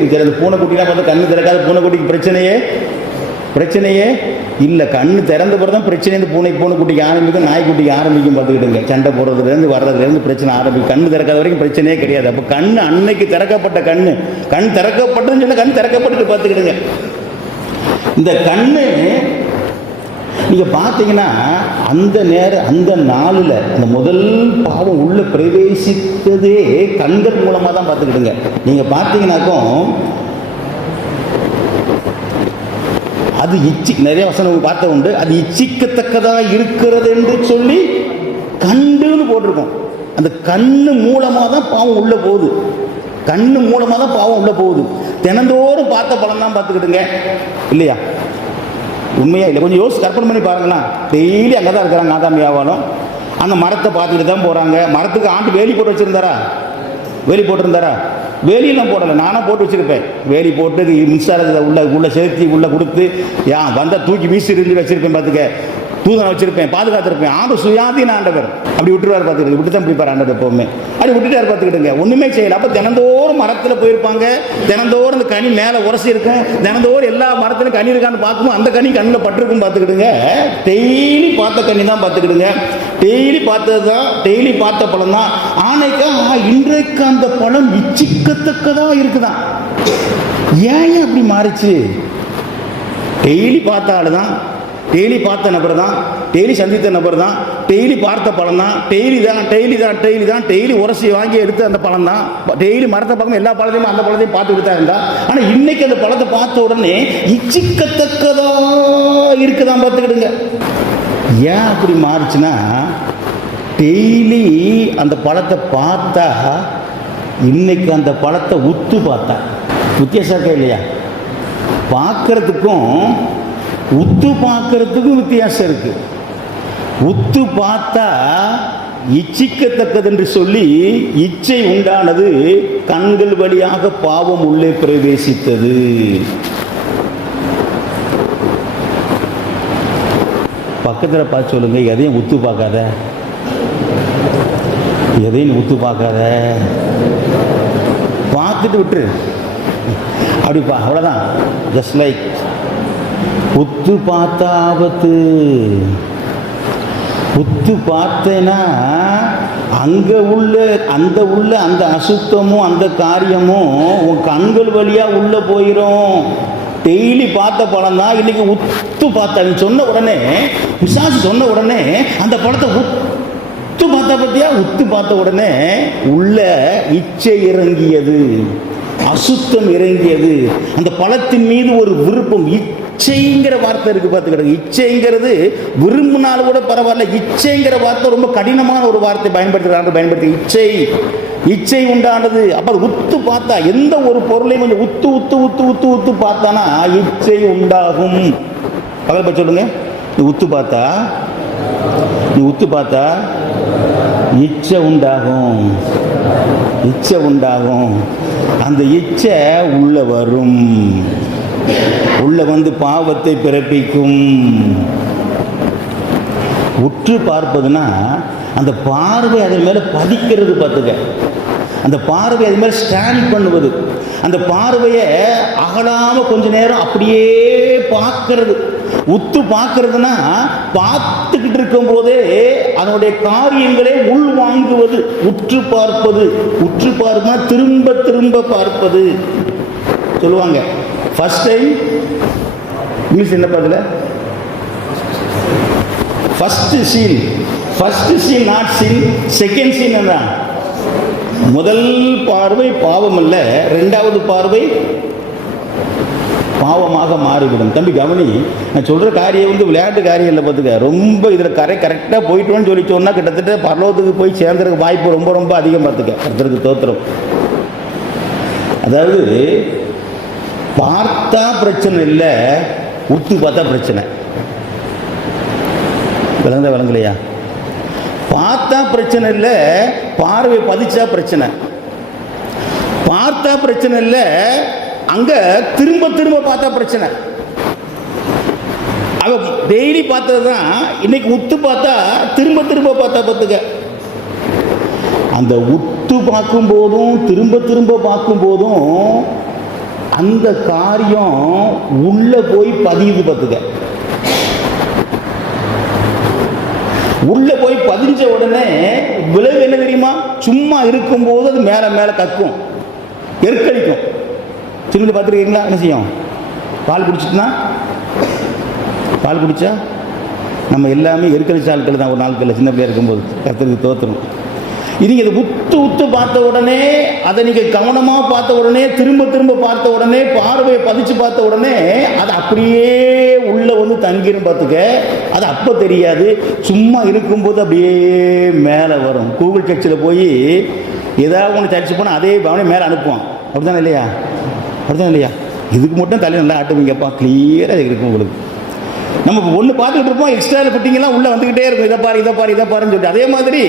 இருக்குது. பூனைக்குட்டினா பார்த்தா கண்ணு திறக்காத பூனைக்குட்டிக்கு பிரச்சனையே இல்லை. கண்ணு திறந்த பிறகு தான் பிரச்சனை. பூனைக்குட்டிக்கு ஆரம்பிக்கும், நாய்க்குட்டிக்கு ஆரம்பிக்கும் பார்த்துக்கிட்டுங்க. சண்டை போடுறதுலேருந்து வர்றதுலேருந்து பிரச்சனை ஆரம்பிக்கும். கண்ணு திறக்காத வரைக்கும் பிரச்சனையே கிடையாது. அப்போ கண்ணு அன்னைக்கு திறக்கப்பட்ட கண் திறக்கப்பட்டதுன்னு சொன்னால் கண் திறக்கப்பட்டு பார்த்துக்கிடுங்க. இந்த கண்ணு நீங்கள் பார்த்தீங்கன்னா அந்த நாளில் அந்த முதல் பாவம் உள்ள பிரவேசித்ததே கண்கள் மூலமாக தான் பார்த்துக்கிடுங்க. நீங்கள் பார்த்தீங்கன்னாக்கும் அது நிறைய வசனம் பார்த்த உண்டு. அது இச்சிக்கத்தக்கதாக இருக்கிறது என்று சொல்லி கண்டுன்னு போட்டிருக்கோம். அந்த கண்ணு மூலமாக தான் பாவம் உள்ள போகுது. தினந்தோறும் பார்த்த பலன் தான் பார்த்துக்கிட்டுங்க இல்லையா? உண்மையா இல்லை? கொஞ்சம் யோசிச்சு கற்பனை பண்ணி பாருங்களா. டெய்லி அங்கே தான் இருக்கிறாங்க ஆதாம் வியாபாரம். அந்த மரத்தை பார்த்துக்கிட்டு தான் போகிறாங்க. மரத்துக்கு ஆண்டு வேலி போட்டு வச்சுருந்தாரா? வேலியெல்லாம் போடலை. நானாக போட்டு வச்சுருப்பேன். வேலி போட்டு மின்சாரத்தை உள்ள சேர்த்தி உள்ளே கொடுத்து வந்தால் தூக்கி வீசி இருந்து வச்சுருப்பேன். பார்த்துக்க, தூதனை வச்சுருப்பேன், பாதுகாத்திருப்பேன். ஆண்டவர் சுயாதீன ஆண்டவர். அப்படி விட்டுருவார் பார்த்துக்கிட்டு. விட்டு தான் பிடிப்பார் ஆண்டவர் எப்போவுமே. அப்படி விட்டுட்டார் பார்த்துக்கிட்டுங்க. ஒன்றுமே செய்யலை. அப்போ தினந்தோறும் மரத்தில் போயிருப்பாங்க. தினந்தோறும் அந்த கனி மேலே உரசி இருக்கும். தினந்தோறும் எல்லா மரத்திலும் கனி இருக்கான்னு பார்க்கும்போது அந்த கனி கண்ணில் பட்டிருக்கும் பார்த்துக்கிட்டுங்க. டெய்லி பார்த்த கனி தான் பார்த்துக்கிடுங்க. டெய்லி பார்த்த பழம் தான். ஆனைக்கா இன்றைக்கு அந்த பழம் இச்சிக்கத்தக்கதாக இருக்குதான். ஏன் அப்படி மாறிச்சு? டெய்லி பார்த்த ஆள் தான், டெய்லி பார்த்த நபர் தான், டெய்லி சந்தித்த நபர் தான், டெய்லி பார்த்த பழம் தான், டெய்லி உரசி வாங்கி எடுத்து அந்த பழம் தான். டெய்லி மரத்தை பார்க்கும் எல்லா பழத்தையும் அந்த பழத்தையும் பார்த்துக்கிட்டு தான் இருந்தா. ஆனால் இன்னைக்கு அந்த பழத்தை பார்த்த உடனே இச்சிக்கத்தக்கதா இருக்குதான் பார்த்துக்கிடுங்க. ஏன் அப்படி மாறுச்சுன்னா, டெய்லி அந்த பழத்தை பார்த்தா இன்னைக்கு அந்த பழத்தை உத்து பார்த்தா வித்தியாசம் இல்லையா? பார்க்கறதுக்கும் உத்து பார்க்கறதுக்கும் வித்தியாசம் இருக்கு. உத்து பார்த்தா இச்சிக்கத்தக்கது என்று சொல்லி இச்சை உண்டானது. கண்கள் வழியாக பாவம் உள்ளே பிரவேசித்தது. பக்கத்தில் பார்த்து சொல்லுங்க, எதையும் உத்து பார்க்காத. எதையும் நீ உத்து பார்க்காத, பார்த்துட்டு விட்டுரு. அப்படிப்பா, அவ்வளோதான். ஜஸ்ட் லைக் உத்து பார்த்தா ஆபத்து. உத்து பார்த்தேன்னா அங்கே உள்ள அந்த அசுத்தமும் அந்த காரியமும் உன் கண்கள் வழியாக உள்ளே போயிடும். டெய்லி பார்த்த படம் தான் இன்னைக்கு உத்து பார்த்தா. நீ சொன்ன உடனே, பிசாசு சொன்ன உடனே அந்த படத்தை உத்து பார்த்தா பத்தியா, உத்து பார்த்த உடனே உள்ள இச்சை இறங்கியது, அசுத்தம் இறங்கியது. அந்த பழத்தின் மீது ஒரு விருப்பம். இச்சைங்கிற வார்த்தை இருக்கு, பார்த்துக்கிட்டு. இச்சைங்கிறது விரும்பினாலும் கூட பரவாயில்ல, இச்சைங்கிற வார்த்தை ரொம்ப கடினமான ஒரு வார்த்தை பயன்படுத்தி இச்சை உண்டானது. அப்புறம் உத்து பார்த்தா எந்த ஒரு பொருளையும் கொஞ்சம் உத்து உத்து உத்து உத்து உத்து பார்த்தானா இச்சை உண்டாகும். பகல் சொல்லுங்க, நீ உத்து பார்த்தா இச்சை உண்டாகும். இச்சை உண்டாகும். அந்த இச்சை உள்ள வரும், உள்ள வந்து பாவத்தை பிறப்பிக்கும். உற்று பார்ப்பதுன்னா அந்த பார்வை அதன் மேலே பதிக்கிறது. பார்த்துக்க, அந்த பார்வை அது மேலே ஸ்டாண்ட் பண்ணுவது. அந்த பார்வையை அகலாமல் கொஞ்ச நேரம் அப்படியே பார்க்கறது. உத்து பார்க்கறதுனா பார்த்துக்கிட்டு இருக்கும் போதே அதனுடைய காரியங்களே உள் வாங்குவது. உற்று பார்ப்பது, உற்று பார்ப்பதுனா திரும்ப திரும்ப பார்ப்பது சொல்லுவாங்க. ஃபர்ஸ்ட் டைம் இங்கிலீஷ் என்ன பார்த்துல, first seen not seen, second seen என்ன? முதல் பார்வை பாவம் அல்ல, இரண்டாவது பார்வை பாவமாக மாறிவிடும். தம்பி கவனி, நான் சொல்கிற காரியம் விளையாட்டு காரியம் இல்லை. பார்த்துக்க, ரொம்ப இதில் கரெக்டாக போயிட்டோன்னு சொல்லி சொன்னால் கிட்டத்தட்ட பரலோகத்துக்கு போய் சேர்ந்துறதுக்கு வாய்ப்பு ரொம்ப ரொம்ப அதிகம். பார்த்துக்க, கர்த்தருக்கு ஸ்தோத்திரம். அதாவது பார்த்தா பிரச்சனை இல்லை, உத்து பார்த்தா பிரச்சனை. விளங்கலையா? பார்த்தா பிரச்சனை இல்லை, பார்வை பதிச்சா பிரச்சனை. பார்த்தா பிரச்சனை இல்லை, அங்க திரும்ப திரும்ப பார்த்தா பிரச்சனை. அவ டெய்லி பார்த்ததுதான் இன்னைக்கு உத்து பார்த்தா திரும்ப திரும்ப பார்த்தா. பார்த்துக்க, அந்த உத்து பார்க்கும் போதும் திரும்ப திரும்ப பார்க்கும் போதும் அந்த காரியம் உள்ள போய் பதியுது. பார்த்துக்க, உள்ள போய் பதிஞ்ச உடனே விளைவு என்ன தெரியுமா? சும்மா இருக்கும்போது அது மேல மேல கக்கும், எருக்களிக்கும். திரும்பி பார்த்துருக்கீங்களா? என்ன செய்யும்? பால் குடிச்சா நம்ம எல்லாமே எருக்களிச்ச ஆட்கள் தான் ஒரு நாட்களில் சின்ன பிள்ளையா இருக்கும்போது. கர்த்தருக்கு தோற்றணும். இதுங்க இதை உத்து பார்த்த உடனே, அதை நீங்கள் கவனமாக பார்த்த உடனே, திரும்ப திரும்ப பார்த்த உடனே, பார்வையை பதிச்சு பார்த்த உடனே அது அப்படியே உள்ள வந்து தங்கிரும். பார்த்துக்க, அது அப்போ தெரியாது. சும்மா இருக்கும்போது அப்படியே மேலே வரும். கூகுள் சர்ச்சில் போய் ஏதாவது ஒன்று சர்ச்சு போனால் அதே அவனே மேலே அனுப்புவான். அப்படித்தானே இல்லையா? இதுக்கு மட்டும் தலை நல்லா ஆட்டுவீங்கப்பா, கிளியராக இருக்கும் உங்களுக்கு. நம்ம ஒன்று பார்த்துக்கிட்டு இருப்போம், எக்ஸ்ட்ரா ஃபிட்டிங்கெல்லாம் உள்ளே வந்துக்கிட்டே இருக்கும். இதை பாருன்னு சொல்லிட்டு. அதே மாதிரி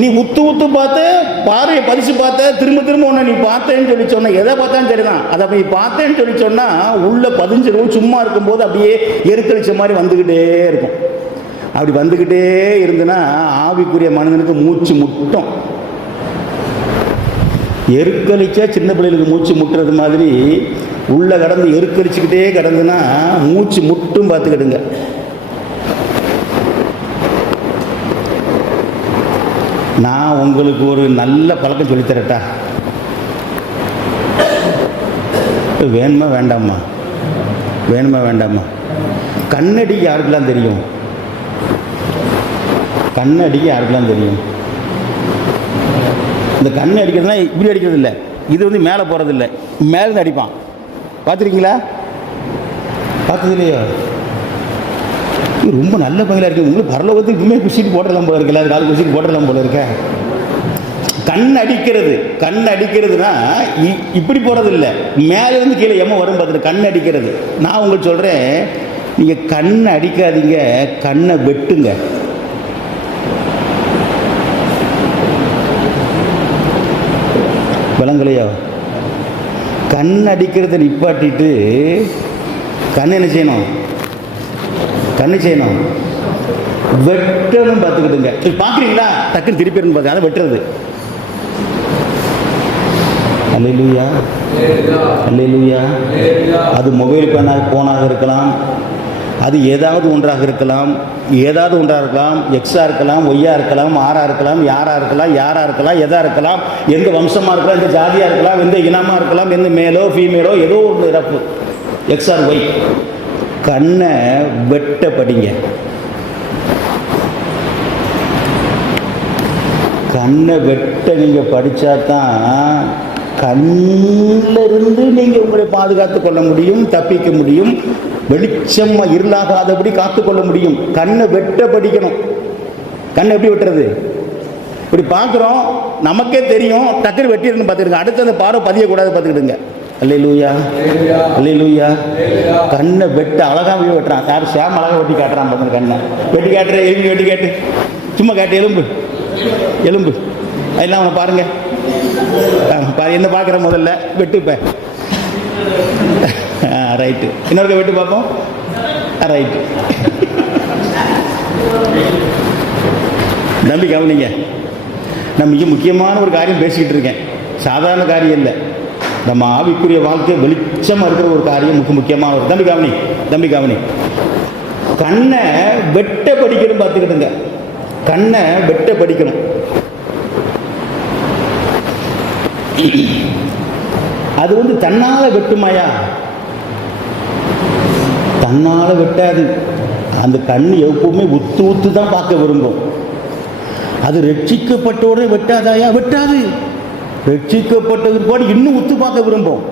நீ உத்து பார்த்து பார்வையை பதிச்சு பார்த்த, திரும்ப ஒன்று நீ பார்த்தேன்னு சொல்லி சொன்ன, எதை பார்த்தான்னு சரிதான். அதை அப்படி பார்த்தேன்னு சொல்லி சொன்னால் உள்ளே பதிஞ்சிடும். சும்மா இருக்கும்போது அப்படியே எருக்களிச்ச மாதிரி வந்துக்கிட்டே இருக்கும். அப்படி வந்துக்கிட்டே இருந்துன்னா ஆவிக்குரிய மனிதனுக்கு மூச்சு முட்டும். எருக்களிச்சா சின்ன பிள்ளைகளுக்கு மூச்சு முட்டுறது மாதிரி உள்ள கடந்து எருக்களிச்சுக்கிட்டே கடந்துன்னா மூச்சு முட்டும். பார்த்துக்கிடுங்க. நான் உங்களுக்கு ஒரு நல்ல பழக்கம் சொல்லித்தரட்டா? வேணுமா வேண்டாமா? கண்ணடி யாருக்கெல்லாம் தெரியும்? இந்த கண்ணு அடிக்கிறதுனா இப்படி அடிக்கிறது இல்லை, இது மேலே போகிறது இல்லை, மேலே அடிப்பான். பார்த்துருக்கீங்களா? பார்த்தது இல்லையோ? ரொம்ப நல்ல பங்களாக இருக்குது. உங்களுக்கு பரலோகத்துக்கு இதுவுமே குஷிட்டு போடலாம் போல இருக்குல்ல, அது 4 குஷிட்டு போடலாம் போல இருக்க. கண் அடிக்கிறதுனா இப்படி போகிறது இல்லை, மேலேருந்து கீழே எம்ம வரும். பார்த்துட்டு கண் அடிக்கிறது. நான் உங்களுக்கு சொல்கிறேன், நீங்கள் கண் அடிக்காதீங்க, கண்ணை வெட்டுங்க. விளங்கலையோ? கண் அடிக்கிறத நிப்பாட்டிட்டு கண் என்ன செய்யணும்? வெட்டணும் பார்த்துக்கிட்டுங்க. பார்க்குறீங்களா? டக்குன்னு திருப்பிடணும் பார்த்து அதை வெட்டுறது. அல்லேலூயா, அல்லேலூயா. அது மொபைல் ஃபோனாக இருக்கலாம், அது ஏதாவது ஒன்றாக இருக்கலாம், ஏதாவது ஒன்றாக இருக்கலாம், எக்ஸாக இருக்கலாம், ஒய்யாக இருக்கலாம், ஆறாக இருக்கலாம், யாராக இருக்கலாம், யாராக இருக்கலாம், எதாக இருக்கலாம், எந்த வம்சமாக இருக்கலாம், எந்த ஜாதியாக இருக்கலாம், எந்த இனமாக இருக்கலாம், எந்த மேலோ ஃபீமேலோ ஏதோ ஒரு இறப்பு, எக்ஸ்ஆர் ஒய். கண்ணை வெட்ட படிங்க. கண்ணை வெட்ட நீங்கள் படித்தா தான் கண்ணிலிருந்து நீங்கள் உங்களை பாதுகாத்து கொள்ள முடியும், தப்பிக்க முடியும், வெளிச்சம் இருளாகாதபடி காத்துக்கொள்ள முடியும். கண்ணை வெட்ட படிக்கணும். கண்ணை எப்படி வெட்டுறது? இப்படி பார்க்குறோம், நமக்கே தெரியும், டக்குனு வெட்டிருந்து பார்த்துக்கிடுங்க. அடுத்து அந்த பார்வை பதியக்கூடாது பார்த்துக்கிடுங்க. அல்லேலூயா, அல்லேலூயா. கண்ணை வெட்ட அழகாக வெட்டுறான். யார் சேம் அழகாக வெட்டி காட்டுறான் பார்த்துங்க. கண்ணை வெட்டி காட்டுற, எலும்பு வெட்டி காட்டு, சும்மா காட்டு, எலும்பு எலும்பு அதெல்லாம் அவனை பாருங்க. என்ன பார்க்குற முதல்ல வெட்டுப்பேன். ரைட்டு. இன்னொரு வெட்டு பார்ப்போம். ரைட்டு. நம்பி கவனிங்க. நான் மிக முக்கியமான ஒரு காரியம் பேசிக்கிட்டு இருக்கேன். சாதாரண காரியம் இல்லை. நம்ம ஆவிக்குரிய வாழ்க்கை வெளிச்சமாக இருக்கிற ஒரு காரியம், மிக முக்கியமான ஒரு. தம்பி கவனி, தம்பி கவனி. கண்ணை வெட்ட படிக்கணும் பார்த்துக்கிட்டுங்க. கண்ணை வெட்ட படிக்கணும். அது தன்னால் வெட்டுமாயா? தன்னால் வெட்டாது. அந்த கண் எப்பவுமே உத்து உத்து தான் பார்க்க விரும்பும். அது ரட்சிக்கப்பட்ட உடனே வெட்டாதாயா? வெட்டாது. ரட்சிக்கப்பட்டது போல இன்னும் உத்து பார்க்க விரும்பும்.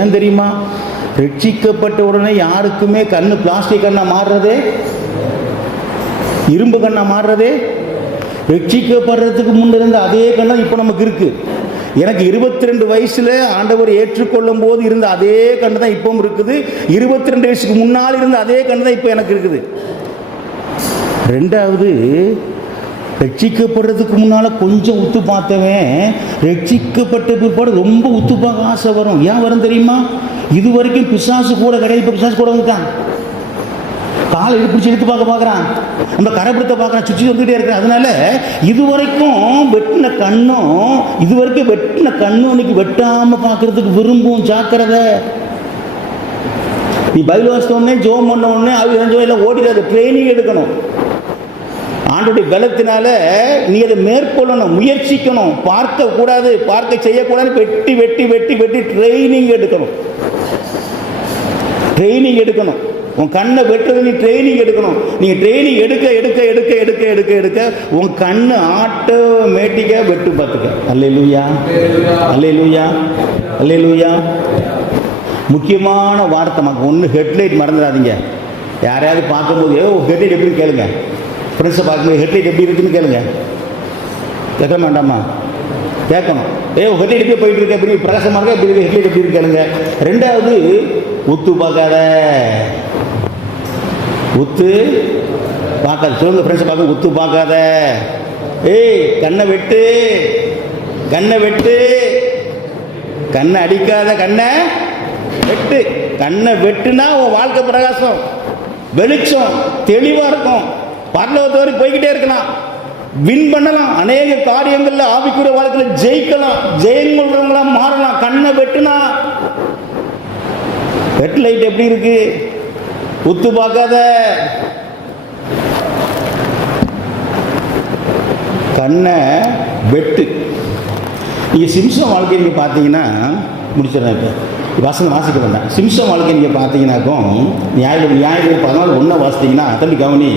ஏன் தெரியுமா? ரட்சிக்கப்பட்ட உடனே யாருக்குமே கண்ணு பிளாஸ்டிக் கண்ணா மாறுறதே, இரும்பு கண்ணா மாறுறதே. ரட்சிக்கப்படுறதுக்கு முன்ன இருந்த அதே கண்ணா இப்போ நமக்கு இருக்கு. எனக்கு 22 வயசுல ஆண்டவர் ஏற்றுக்கொள்ளும் போது இருந்த அதே கண்ணு தான் இப்பவும் இருக்குது. 22 வயசுக்கு முன்னால் இருந்த அதே கண்ணு தான் இப்போ எனக்கு இருக்குது. ரெண்டாவது, ரட்சிக்கப்படுறதுக்கு முன்னால கொஞ்சம் உத்து பார்த்தவன் ரட்சிக்கப்பட்ட பிற்பாடு ரொம்ப உத்து பார்க்க ஆசை வரும். ஏன் வரும் தெரியுமா? இது வரைக்கும் பிசாசு கூட கிடையாது, இப்போ பிசாசு கூட வந்துட்டான். காலை பிடிச்சி எடுத்து பார்க்குறான், நம்ம கரைப்பிடித்த பார்க்குறான், சுற்றி வந்துகிட்டே இருக்கிறான். அதனால இதுவரைக்கும் வெட்டின கண்ணும் இன்னைக்கு வெட்டாம பார்க்கறதுக்கு விரும்பும். ஜாக்கிரதை. நீ பைபிள் வாசித்த உடனே, ஜோம் பண்ண உடனே எல்லாம் ஓடிடாது. ட்ரைனிங் எடுக்கணும். ஆண்டோடைய பலத்தினால நீ அதை மேற்கொள்ளணும், முயற்சிக்கணும். பார்க்க கூடாது, பார்க்க செய்யக்கூடாது. வெட்டி வெட்டி வெட்டி வெட்டி ட்ரைனிங் எடுக்கணும். ட்ரைனிங் எடுக்கணும். உன் கண்ணை வெட்டுறது நீ ட்ரைனிங் எடுக்கணும். நீங்கள் ட்ரைனிங் எடுக்க எடுக்க எடுக்க எடுக்க எடுக்க எடுக்க உன் கண்ணு ஆட்டோமேட்டிக்காக வெட்டு பார்த்துக்க. அல்லேலூயா, அல்லேலூயா, அல்லேலூயா. முக்கியமான வார்த்தை மக்கள். ஒன்று ஹெட்லைட் மறந்துடாதீங்க. யாரையாவது பார்க்கும்போது ஹெட்லைட் எப்படி கேளுங்க. ஃப்ரெண்ட்ஸை பார்க்கும்போது ஹெட்லைட் எப்படி இருக்குன்னு கேளுங்க. கேட்க வேண்டாமா? கேட்கணும். ஹெட்லைட் எப்படி போயிட்டு இருக்க, எப்படி பிரகாசமாக இருக்கா, எப்படி இருக்கு, ஹெட்லைட் எப்படி இருக்கு கேளுங்க. ரெண்டாவது, உத்து பார்க்காத. உத்து பார்க்காத. சொல்லுங்க ஃப்ரெண்ட்ஸை பார்க்க, உத்து பார்க்காத. கண்ணை வெட்டு, கண்ணை வெட்டு, கண்ணை அடிக்காத, கண்ணை வெட்டு. கண்ணை வெட்டுனா உன் வாழ்க்கை பிரகாசம், வெளிச்சம், தெளிவாக இருக்கும். பரலோகத்து வரை போய்கிட்டே இருக்கலாம், வின் பண்ணலாம், அநேக காரியங்கள்ல ஆவிக்குரிய வாழ்க்கையில் ஜெயிக்கலாம், ஜெயங்கள்லாம் மாறலாம். கண்ணை வெட்டுனா. ஹெட் லைட் எப்படி இருக்கு? உத்து பார்க்காத. கண்ணை வெட்டு. நீங்க சிம்சன் வாழ்க்கை நீங்க பார்த்தீங்கன்னா, முடிச்சிடறேன் இப்போ வசனம் வாசிக்க வேண்டாம். சிம்சன் வாழ்க்கை நீங்க பார்த்தீங்கன்னாக்கும், நியாயம் 14:1 வாசித்தீங்கன்னா, தம்பி கவனி,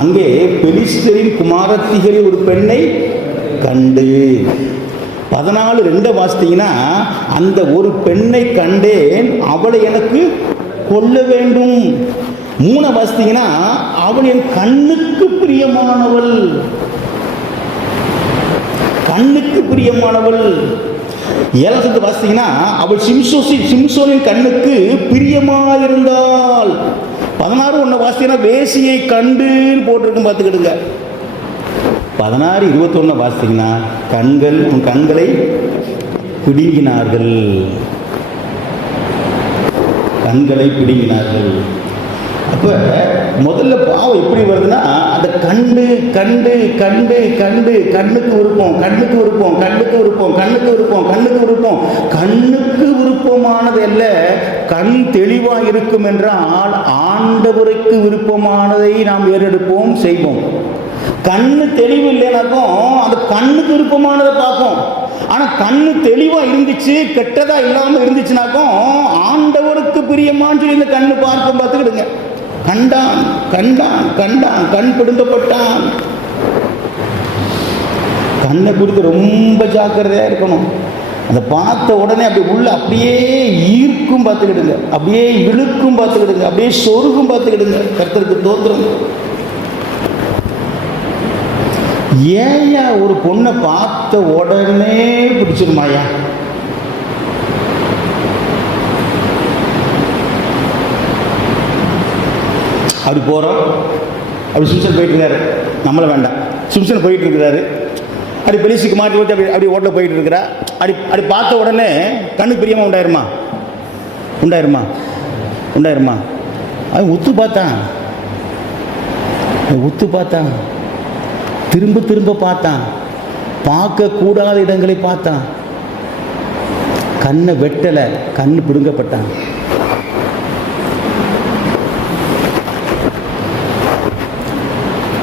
அங்கே பெலிஸ்தரின் குமாரத்திகளில் ஒரு பெண்ணை கண்டு. 14:2 வாசித்தீங்கன்னா, அந்த ஒரு பெண்ணை கண்டேன், அவளை எனக்கு கொல்ல வேண்டும். 3 வாசித்தீங்கன்னா, அவள் என் கண்ணுக்கு பிரியமானவள். கண்ணுக்கு பிரியமானவள். 7 வாசித்தீங்கன்னா, அவள் சிம்சோனின் கண்ணுக்கு பிரியமாயிருந்தாள். 16:1 வாசித்தீங்கன்னா, வேசியை கண்டுன்னு போட்டிருக்கும் பார்த்துக்கிடுங்க. 16:21 வாசித்தீங்கன்னா, உன் கண்களை பிடுங்கினார்கள். கண்களை பிடுங்கினார்கள். அப்போ முதல்ல பாவம் எப்படி வருதுன்னா, அந்த கண்டு கண்டு கண்டு கண்டு கண்ணுக்கு விருப்பம், கண்ணுக்கு விருப்பம், கண்ணுக்கு விருப்பம், கண்ணுக்கு விருப்பம், கண்ணுக்கு விருப்பம். கண்ணுக்கு விருப்பமானது அல்ல, கண் தெளிவாக இருக்கும் என்றால் ஆண்டவருக்கு விருப்பமானதை நாம் ஏறெடுப்போம், செய்வோம். கண்ணு தெளிவு இல்லைனாக்கும் அந்த கண்ணுக்கு விருப்பமானதை பார்ப்போம். ஆனால் கண்ணு தெளிவாக இருந்துச்சு, கெட்டதா இல்லாமல் இருந்துச்சுனாக்கும் ஆண்டவருக்கு பிரியமான்னு சொல்லி இந்த கண்ணு பார்க்கும். பார்த்துக்கிடுங்க. கண்டான் கண்டான் கண்டான், கண் பிடுங்கப்பட்டான். கண்ணை குறித்து ரொம்ப ஜாக்கிரதையா இருக்கணும். அதை பார்த்த உடனே அப்படி உள்ள அப்படியே ஈர்க்கும் பார்த்துக்கிடுங்க, அப்படியே இழுக்கும் பார்த்துக்கிடுங்க, அப்படியே சொருகும் பார்த்துக்கிடுங்க. கர்த்தருக்கு தோத்திரம். ஏயா ஒரு பொண்ணை பார்த்த உடனே பிடிச்சிருமாயா? அப்படி போகிறோம், அப்படி சிம்சன் போயிட்டு இருக்காரு, நம்மளை வேண்டாம், சிம்சன் போயிட்டு இருக்கிறாரு, அப்படி பெலிசுக்கு மாட்டி வச்சு அப்படி அப்படி ஓட்ட போயிட்டு இருக்கிறா. அப்படி அப்படி பார்த்த உடனே கண்ணுக்கு பிரியமா உண்டாயிருமா? உண்டாயிருமா? உண்டாயிருமா? அவன் உத்து பார்த்தான், உத்து பார்த்தான், திரும்ப திரும்ப பார்த்தான், பார்க்க கூடாத இடங்களை பார்த்தான். கண்ணை வெட்டலை, கண்ணு பிடுங்கப்பட்டான்.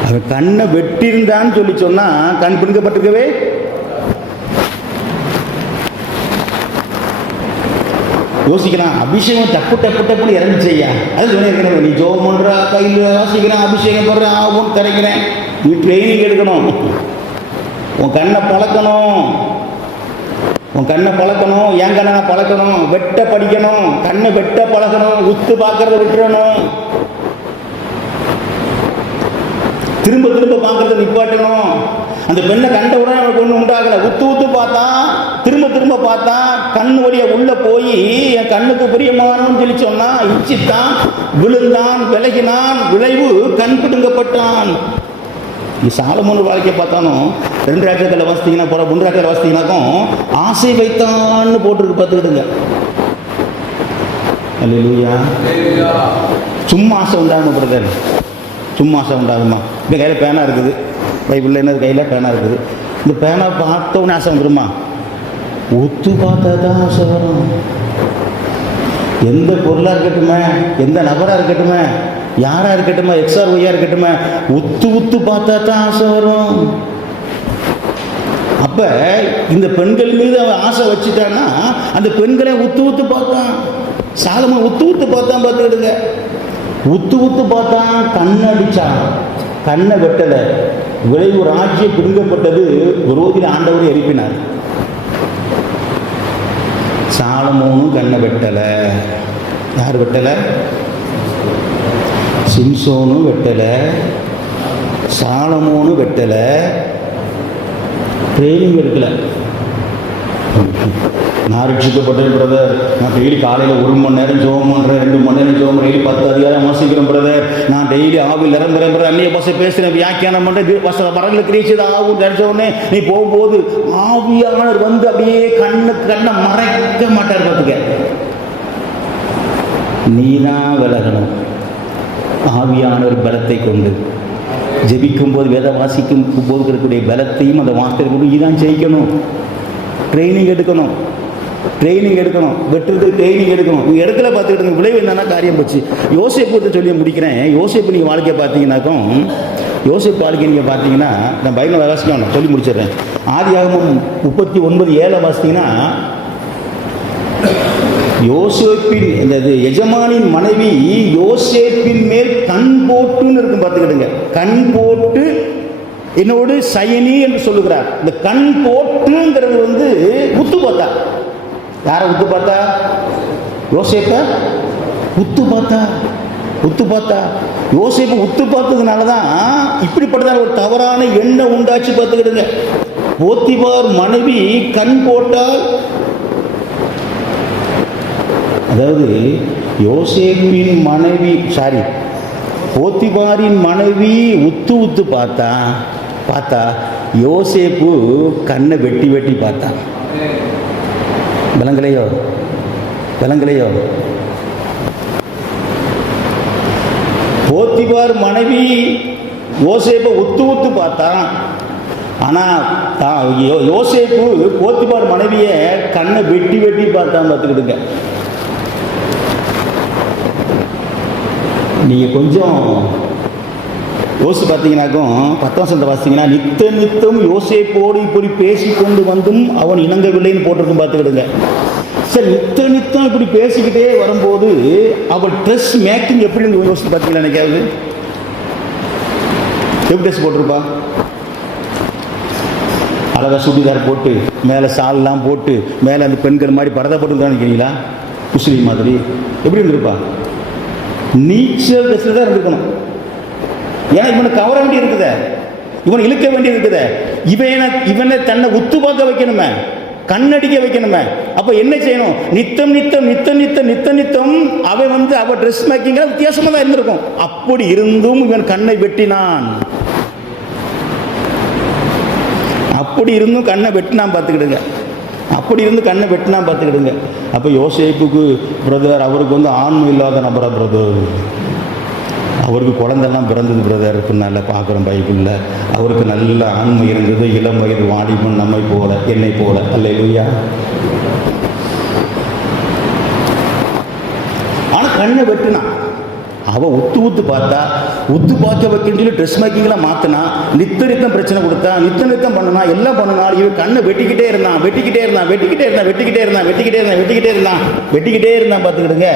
அவன் கண்ணை வெட்டியிருந்தான்னு சொல்லி சொன்னா கண் பிடுங்கப்பட்டிருக்கவே. யோசிக்கிறான், அபிஷேகம் டப்பு டப்பு டப்புன்னு இறந்துச்சையா. அது சொன்னேன், நீ ஜோம் பண்ற, கையில் வாசிக்கிறான், அபிஷேகம் பண்ற, ஆகும் திறக்கிறேன். நீ ட்ரைனிங் எடுக்கணும், உன் கண்ணை பழக்கணும், உன் கண்ணை பழக்கணும், என் கண்ணை பழக்கணும், வெட்ட படிக்கணும், கண்ணை வெட்ட பழக்கணும், உத்து பார்க்கறத விட்டுறணும், திரும்ப திரும்ப பார்க்கறத நிப்பாட்டணும். அந்த பெண்ணை கண்ட உடனே அவனுக்கு ஒன்றும் உண்டாகலை. உத்து உத்து பார்த்தா, திரும்ப திரும்ப பார்த்தா, கண்ணு வழியா உள்ள போய் என் கண்ணுக்கு பிரியமானு சொல்லி சொன்னா, இச்சித்தான், விழுந்தான், விலகினான், விளைவு கண் பிடுங்கப்பட்டான். சாலமோன் வாழ்க்கையை பார்த்தாலும் 2 ராஜாக்கள் வாசித்தீங்கன்னா போற 3 ராஜாக்கள் வாசித்தீங்கன்னாக்கும் ஆசை வைத்தான்னு போட்டிருக்கு பார்த்துக்கிட்டுங்க. அல்லேலூயா. சும்மா ஆசை உண்டாகுமா பிரதர்? சும்மா ஆசை உண்டாகுமா? இப்போ கையில் பேனா இருக்குது, பைபிளில் என்ன கையில் பேனா இருக்குது, இந்த பேனா பார்த்தவொன்னே ஆசை வந்துடுமா? ஒத்து பார்த்தா தான் ஆசை வரும். எந்த பொருளாக இருக்கட்டுமே, எந்த நபராக இருக்கட்டுமே, யாராக இருக்கட்டுமே, எக்ஸ்ஆர் ஒய்யாக இருக்கட்டுமே, உத்து உத்து பார்த்தா தான் ஆசை வரும். அப்போ இந்த பெண்கள் மீது அவன் ஆசை வச்சுட்டான்னா அந்த பெண்களை உத்து உத்து பார்த்தான். சாலமோன் உத்து உத்து பார்த்தான். பார்த்துக்கிடுங்க, உத்து உத்து பார்த்தான், கண்ணை அடிச்சான், கண்ணை வெட்டலை. விளைவு ராஜ்யம் பிடுங்கப்பட்டது. விரோதியில் ஆண்டவரை எழுப்பினார். சாலமோனும் கண்ணை வெட்டலை. யார் வெட்டலை? சிம்சோனும் வெட்டலை, சாலமோனும் வெட்டலை. ட்ரைனிங் எடுக்கலை. நான் ரட்சிக்கப்பட்டேன் பிரதர், நான் டெய்லி காலையில் 1 மணி நேரம் ஜெபம் பண்ணுறேன், 2 மணி நேரம் ஜெபம் டெய்லி 10 அதிகாரம் வாசிக்கிறேன் பிரதர், நான் டெய்லி ஆவில் நிரம்புறேன் பிரதர், அந்நிய பாஷை பேசுகிறேன், வியாக்கியானம் பண்ணுறேன், வரல கிரீச்சது ஆகும் தெரிஞ்சவொடனே நீ போகும்போது ஆவியானவர் வந்து அப்படியே கண்ணை மறைக்க மாட்டார். பார்த்துக்க, நீ தான் விலகணும். ஆவியானவர் பலத்தை கொண்டு ஜெபிக்கும் போது, வேத வாசிக்கும் போது இருக்கக்கூடிய பலத்தையும் அந்த வார்த்தை கொண்டு இதான் ஜெயிக்கணும். ட்ரைனிங் எடுக்கணும், ட்ரைனிங் எடுக்கணும், வெட்டுறது ட்ரைனிங் எடுக்கணும். நீங்கள் இடத்துல பார்த்துக்கிட்டு விளைவு என்னன்னா காரியம் போச்சு. யோசேப்பு சொல்லி முடிக்கிறேன். யோசேப்பு நீங்கள் வாழ்க்கையை பார்த்தீங்கன்னாக்கும், யோசேப்பு வாழ்க்கை நீங்கள் பார்த்தீங்கன்னா, நான் பைபிள் வாசிக்கணும் சொல்லி முடிச்சிடுறேன். ஆதியாகமம் 39:7 வாசித்தீங்கன்னா, யோசேப்பின் இந்த எஜமானின் மனைவி யோசேப்பின் மேல் கண் போட்டுன்னு இருக்கும். பார்த்துக்கிடுங்க, கண் போட்டு என்னோடு சயனி என்று சொல்லுகிறார். இந்த கண் போட்டுங்கிறது வந்து உத்து பார்த்தா. யாரை உத்து பார்த்தா? யோசேப்ப உத்து பார்த்தா. உத்து பார்த்தா யோசேப்பு உத்து பார்த்ததுனால தான் இப்படிப்பட்டதான ஒரு தவறான எண்ணம் உண்டாச்சு. பார்த்துக்கிடுங்க, போத்திபார் மனைவி கண் போட்டால், அதாவது யோசேப்பின் மனைவி போத்திபாரின் மனைவி உத்து உத்து பார்த்தா யோசேப்பு கண்ணை வெட்டி வெட்டி பார்த்தான். விலங்கலையோ போத்திபார் மனைவி யோசேப்பை ஒத்து பார்த்தான். ஆனால் யோசேப்பு போத்திபார் மனைவியை கண்ணை வெட்டி பார்த்தான். பார்த்துக்கிடுங்க. நீங்கள் கொஞ்சம் யோசிச்சு பார்த்தீங்கன்னாக்கும் 10 வசனத்தை வாசித்தீங்கன்னா, நித்தம் யோசேப்போடு இப்படி பேசிக்கொண்டு வந்தும் அவன் இணங்கவில்லைன்னு போட்டிருக்கும். பார்த்துக்கிடுங்க. சரி, நித்தம் இப்படி பேசிக்கிட்டே வரும்போது அவள் ட்ரெஸ் மேக்கிங் எப்படி இருந்து யோசிச்சு பார்த்தீங்களா? நினைக்காது எப்படி ட்ரெஸ் போட்டிருப்பா? அழகாக சுடிதார் போட்டு மேலே சால்லாம் போட்டு மேலே அந்த பெண்கள் மாதிரி பரதை போட்டு நினைக்கிறீங்களா? முஸ்லீம் மாதிரி எப்படி இருந்திருப்பா? நீச்சல் ட்ரெஸ்ஸில் தான் இருந்திருக்கணும். ஏன்னா இவனை கவர வேண்டி இருக்குதே, இவனை இழுக்க வேண்டி இருக்குதே, இவனை தன்னை உத்து பார்க்க வைக்கணுமே, கண்ணடிக்க வைக்கணுமே. அப்ப என்ன செய்யணும்? நித்தம் அவன் அவ ட்ரெஸ் மேக்கிங் வித்தியாசமா தான் இருந்திருக்கும். அப்படி இருந்தும் இவன் கண்ணை வெட்டினான். அப்படி இருந்தும் கண்ணை வெட்டினான். பார்த்துக்கிடுங்க. அப்படி இருந்து கண்ணை வெட்டினா பார்த்துக்கிடுங்க. அப்போ யோசேப்புக்கு பிரதர், அவருக்கு ஆண்மை இல்லாத நபரா பிரதர், அவருக்கு குழந்தெல்லாம் பிறந்தது பிரதர், பின்னால் பார்க்குறோம் பைபிளில். அவருக்கு நல்ல ஆண்மை இருந்தது, இளம் வயது வாலிபன், நம்மை போல என்னை போல. அல்லேலூயா. ஆனால் கண்ணை வெட்டினான். அவன் உத்து பார்த்தா, உத்து பார்க்க வைக்கணும்னு சொல்லி ட்ரெஸ் மேக்கிங்லாம் மாற்றினா, நித்தம் பிரச்சனை கொடுத்தா, நித்தம் பண்ணினா, எல்லாம் பண்ணினா. இவன் கண்ணை வெட்டிக்கிட்டே இருந்தான். பார்த்துக்கிடுங்க.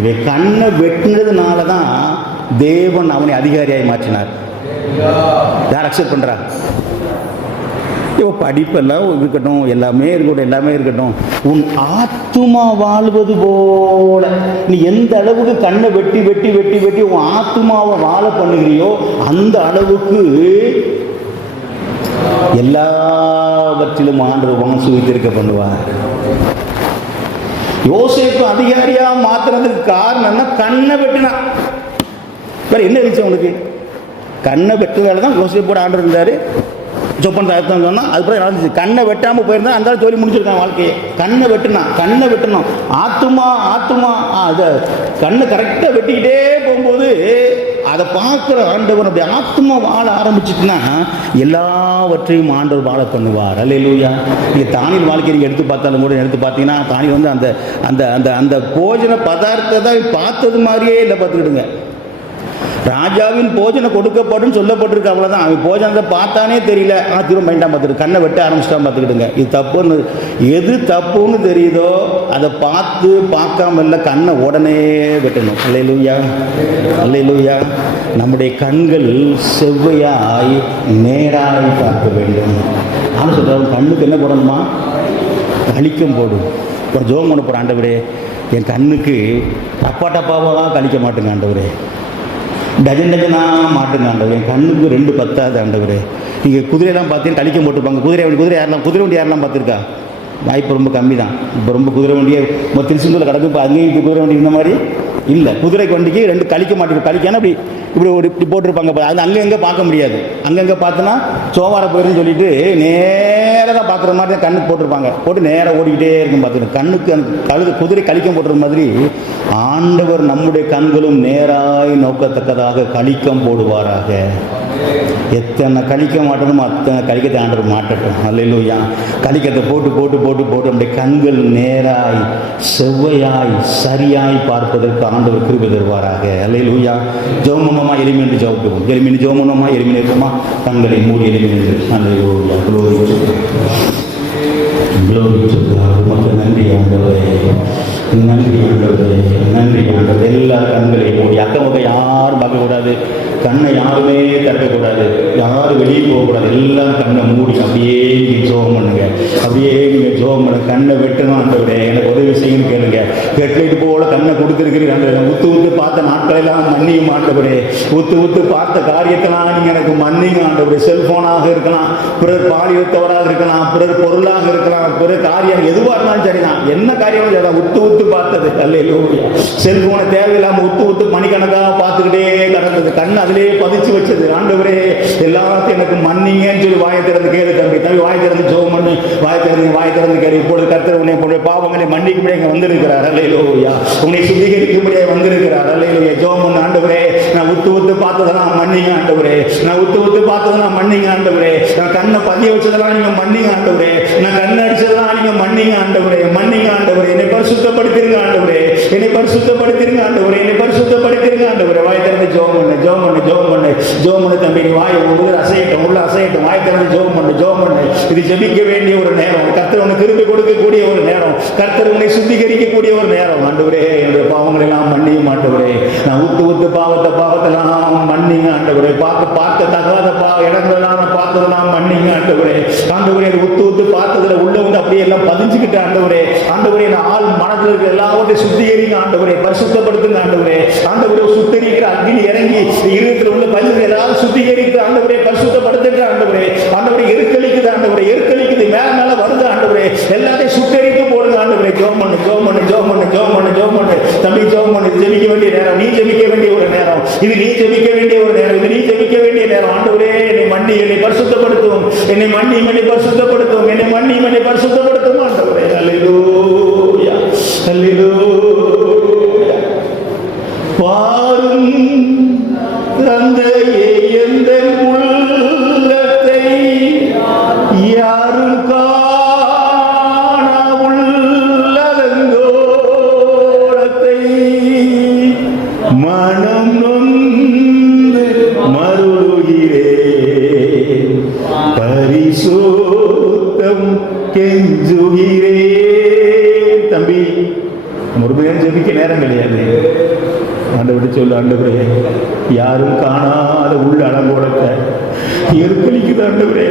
இவன் கண்ணை வெட்டினதுனால தான் தேவன் அவனை அதிகாரியாய் மாற்றினார். யார் அக்செப்ட் பண்றா? இப்போ படிப்பெல்லாம் இருக்கட்டும், எல்லாமே இருக்கட்டும். உன் ஆத்துமா வாழ்வது போல நீ எந்த அளவுக்கு கண்ணை வெட்டி உன் ஆத்துமாவை வாழ பண்ணுகிறியோ அந்த அளவுக்கு எல்லாவற்றிலும் ஆண்டவர் மனசு வைத்திருக்க பண்ணுவார். யோசேப்பு அதிகாரியா மாத்துறதுக்கு காரணம்னா கண்ணை வெட்டினா. வேற என்ன இருந்துச்சு அவனுக்கு? கண்ணை வெட்டுறதால தான் யோசேப்போட ஆண்டவர் இருந்தாரு. சொப்பன் தாயத்தான் சொன்னா அதுக்கப்புறம் நடந்துச்சு. கண்ணை வெட்டாமல் போயிருந்தா அந்த சொல்லி முடிச்சிருக்கான் வாழ்க்கையை. கண்ணை வெட்டணும். ஆத்துமா அதை கண்ணை கரெக்டாக வெட்டிக்கிட்டே போகும்போது அதை பார்க்குற ஆண்டவர் அப்படி ஆத்மா வாழ ஆரம்பிச்சுட்டுன்னா எல்லாவற்றையும் ஆண்டவர் வாழ பண்ணுவார். அல்லேலூயா. நீங்கள் தானியல் வாழ்க்கையை நீங்கள் எடுத்து பார்த்தாலும் கூட எடுத்து பார்த்தீங்கன்னா, தானியல் அந்த அந்த அந்த அந்த போஜன பதார்த்தத்தை பார்த்தது மாதிரியே இல்லை. பார்த்துக்கிடுங்க. ராஜாவின் போஜனம் கொடுக்கப்படும் சொல்லப்பட்டிருக்கு, அவ்வளோதான். அவன் போஜனத்தை பார்த்தானே தெரியல, திரும்ப மைண்டாக பார்த்துட்டு கண்ணை வெட்ட ஆரம்பிச்சிட்டான். பார்த்துக்கிடுங்க. இது தப்புன்னு எது தப்புன்னு தெரியுதோ அதை பார்க்காம இல்லை, கண்ணை உடனே வெட்டணும். அல்லேலூயா. நம்முடைய கண்கள் செவ்வையாய் நேராய் பார்க்க வேண்டும். ஆனால் சொல்கிறாங்க, கண்ணுக்கு என்ன போடணுமா? கழிக்கம் போடும். ஒரு ஜோம் பண்ண போகிற ஆண்டவரே, என் கண்ணுக்கு டப்பாவாக கழிக்க மாட்டேங்க ஆண்டவரே, டஜனா மாட்டுங்க ஆண்டவர், என் கண்ணுக்கு 2 பத்தாது ஆண்டவரே. நீங்கள் குதிரையெல்லாம் பார்த்தீங்கன்னா கழிக்க போட்டுருப்பாங்க. குதிரை வண்டி யாரெல்லாம் பார்த்துருக்கா? வாய்ப்பு ரொம்ப கம்மி தான். இப்போ ரொம்ப குதிரை வண்டியே திருச்செந்தூரில் கிடக்கு. இப்போ அங்கேயும் இப்போ குதிரை வண்டி இந்த மாதிரி இல்லை. குதிரை வண்டிக்கு 2 கழிக்க மாட்டேங்குது. கழிக்கானா இப்படி போட்டிருப்பாங்க. அது அங்கங்கே பார்க்க முடியாது. அங்கங்கே பார்த்தோன்னா சோவார போயிருன்னு சொல்லிட்டு நேராக தான் பார்க்குற மாதிரி தான் கண்ணுக்கு போட்டிருப்பாங்க. போட்டு நேராக ஓடிக்கிட்டே இருக்கும். பார்த்துக்கணும். கண்ணுக்கு அந்த குதிரை கழிக்கம் போட்டுற மாதிரி ஆண்டவர் நம்முடைய கண்களும் நேராய் நோக்கத்தக்கதாக கழிக்கம் போடுவாராக. எத்தனை கழிக்க மாட்டணுமோ அத்தனை கழிக்கத்தை ஆண்டவர் மாட்டட்டும். அல்லேலூயா. கழிக்கத்தை போட்டு நம்முடைய கண்கள் நேராய் செவ்வையாய் சரியாய் பார்ப்பதற்கு ஆண்டவர் கிருபை தருவாராக. அல்லேலூயா. ஜெபமா எளிமையை ஜெபிப்போம். எளிமையை ஜெபமா எளிமையுமா கண்களை மூடி எளிமையை. அல்லேலூயா. உமக்கு நன்றி ஆண்டவரே, நன்றி ஆண்டவரே. எல்லா கண்களையும் மூடி. அக்கம் பக்கம் யாரும் பார்க்கக்கூடாது. கண்ணை யாருமே திறக்கக்கூடாது. யாரும் வெளியே போகக்கூடாது. எல்லாம் கண்ணை மூடி அப்படியே நீங்கள் ஜோகம் பண்ணுங்க. கண்ணை வெட்டணும் ஆண்டவரே, எனக்கு உதவி செய்யணும் கேளுங்க. கெட்லைட்டு போல கண்ணை கொடுத்துருக்கிறீங்க ஆண்டவரே. உத்து பார்த்த நாட்களெல்லாம் மன்னியும் ஆண்டவரே. உத்து பார்த்த காரியத்தெல்லாம் நீங்கள் எனக்கு மன்னியும் ஆண்டவரே. செல்போனாக இருக்கலாம், பிறர் பாலியத்தோடாக இருக்கலாம், பிறர் பொருளாக இருக்கலாம், பிறர் காரியம் எதுவாக இருந்தாலும் சரிதான். என்ன காரியம் உத்து உத்து பார்த்தது. அல்லேலூயா. செல்போனை தேவையில்லாம உத்து மணிக்கணக்காக பார்த்துக்கிட்டே கிடந்தது. கண் அதிலே பதிச்சு வச்சது. ஆண்டவரே எல்லாத்தையும் எனக்கு மன்னிங்கன்னு சொல்லி வாயை திறந்து கேளு தம்பி. வாய் திறந்து ஜெபம் பண்ணு. வாய் திறந்து கேளு. இப்பொழுது கர்த்தர் உன்னை பாவங்களை மன்னிக்கும்படியாக இங்கே வந்திருக்கிறார். அல்லேலூயா. உன்னை சுத்திகரிக்கும்படியாக வந்திருக்கிறார். அல்லேலூயா. ஜெபம் பண்ணு. ஆண்டவரே நான் உத்து பார்த்ததெல்லாம் மன்னிங்க ஆண்டவரே. நான் உத்து பார்த்ததெல்லாம் மன்னிங்க ஆண்டவரே. நான் கண்ணை பதிய வச்சதெல்லாம் நீங்க மன்னிங்க ஆண்டவரே. நான் கண்ணை அடிச்சதெல்லாம் நீங்க மன்னிங்க ஆண்டவரே. மன்னிங்க ஆண்டவரே. என்னை பரிசுத்தப்படுத்திருங்க ஆண்டவரே. என்னை பரிசுத்தப்படுத்திருங்க ஆண்டவரே. என்னை பரிசுத்தப்படுத்திருங்க ஆண்டவரே. வாய் திறந்து ஜெபம் பண்ணு தம்பி. நீ வாய் உள்ள அசையட்டும். வாய் திறந்து ஜெபம் பண்ணு. இது ஜெபிக்க வேண்டிய ஒரு நேரம். கர்த்தர் உனக்கு கிருபை கொடுக்கக்கூடிய ஒரு நேரம். கர்த்தர் உன்னை சுத்திகரிக்கக்கூடிய ஒரு நேரம். ஆண்டவரே என்னுடைய பாவங்களை எல்லாம் மன்னியும் ஆண்டவரே. நான் உத்து பாவத்தெல்லாம் மன்னிங்க ஆண்டவரே. பார்க்க தகாத இடங்களெல்லாம் பார்த்ததெல்லாம் மன்னிங்க ஆண்டவரே. ஆண்டவரே உத்து பார்த்ததுல உள்ள வந்து அப்படியே எல்லாம் பதிஞ்சுக்கிட்டு ஆண்டவரே. நான் ஆள் மனதில் இருக்கிற எல்லாவற்றையும் சுத்திகரிங்க ஆண்டவரே. பரிசுத்தப்படுத்துங்க ஆண்டவரே. சுத்திகரிக்கிற அக்னி இறங்கி இருதயத்தில் உள்ள பஞ்சத்தை எல்லாரும் சுத்திகரித்து ஆண்டவரே பரிசுத்தப்படுத்துங்க ஆண்டவரே. எருக்களிக்குது ஆண்டவரே. மேல வருது ஆண்டவரே. எல்லாத்தையும் சுத்தரித்து போடுங்க ஆண்டவரே. ஜெபம் பண்ணு தம்பி. ஜெபம் பண்ணு. ஜெபிக்க வேண்டிய நேரம். நீ ஜெபிக்க வேண்டிய ஒரு நேரம். இது நீ ஜெபிக்க வேண்டிய ஒரு நேரம். ஆண்டவரே என்னை மன்னி, என்னை பரிசுத்தப்படுத்தும். என்னை பரிசுத்தப்படுத்தும் ஆண்டவரே. அல்லேலூயா. பாரும் தந்தையே எந்த உள்ளத்தை யாரும் காண உள்ளதங்கோலத்தை மனம் நொந்து மருளுகிறேன். பரிசுத்தம் கெஞ்சுகிறேன். தம்பி முருகன் ஜெபிக்க நேரம் கிடையாது. ஆண்டவரை சொல்லு. ஆண்டவரே யாரும் காணாத உள்ள அலங்கோலத்தை எருக்களிக்குது ஆண்டவரே.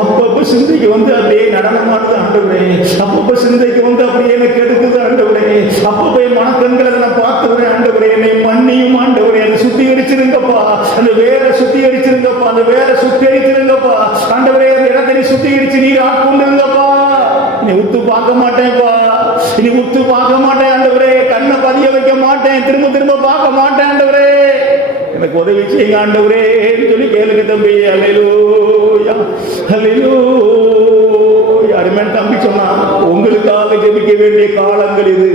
அப்பப்ப சிந்தைக்கு வந்து அப்படியே நடனமாடுது ஆண்டவரே. அப்பப்ப சிந்தைக்கு வந்து அப்படியே எனக்கு எடுக்குது ஆண்டவரே. அப்பப்ப என் மனக்கண்களை நான் பார்த்துக்கிறேன் ஆண்டவரே. என்னை மன்னியும் ஆண்டவரே. அதை சுத்திகரிச்சிருங்கப்பா. அந்த வேலை சுத்திகரிச்சிருங்கப்பா. ஆண்டவரே அந்த இடத்தை சுத்திகரிச்சு நீர் ஆட்கொண்டுங்கப்பா. நீ உத்து பார்க்க மாட்டேன்ப்பா. ஆண்டவரே. கண்ணை பதிய வைக்க மாட்டேன். திரும்ப பார்க்க மாட்டேன் ஆண்டவரே. எனக்கு உதவி செய்யுங்க ஆண்டவரே சொல்லி கேளுங்க தம்பி. அல்லேலூயா. அருமையான தம்பி சொன்னா உங்களுக்காக ஜெபிக்க வேண்டிய காலங்கள் இது.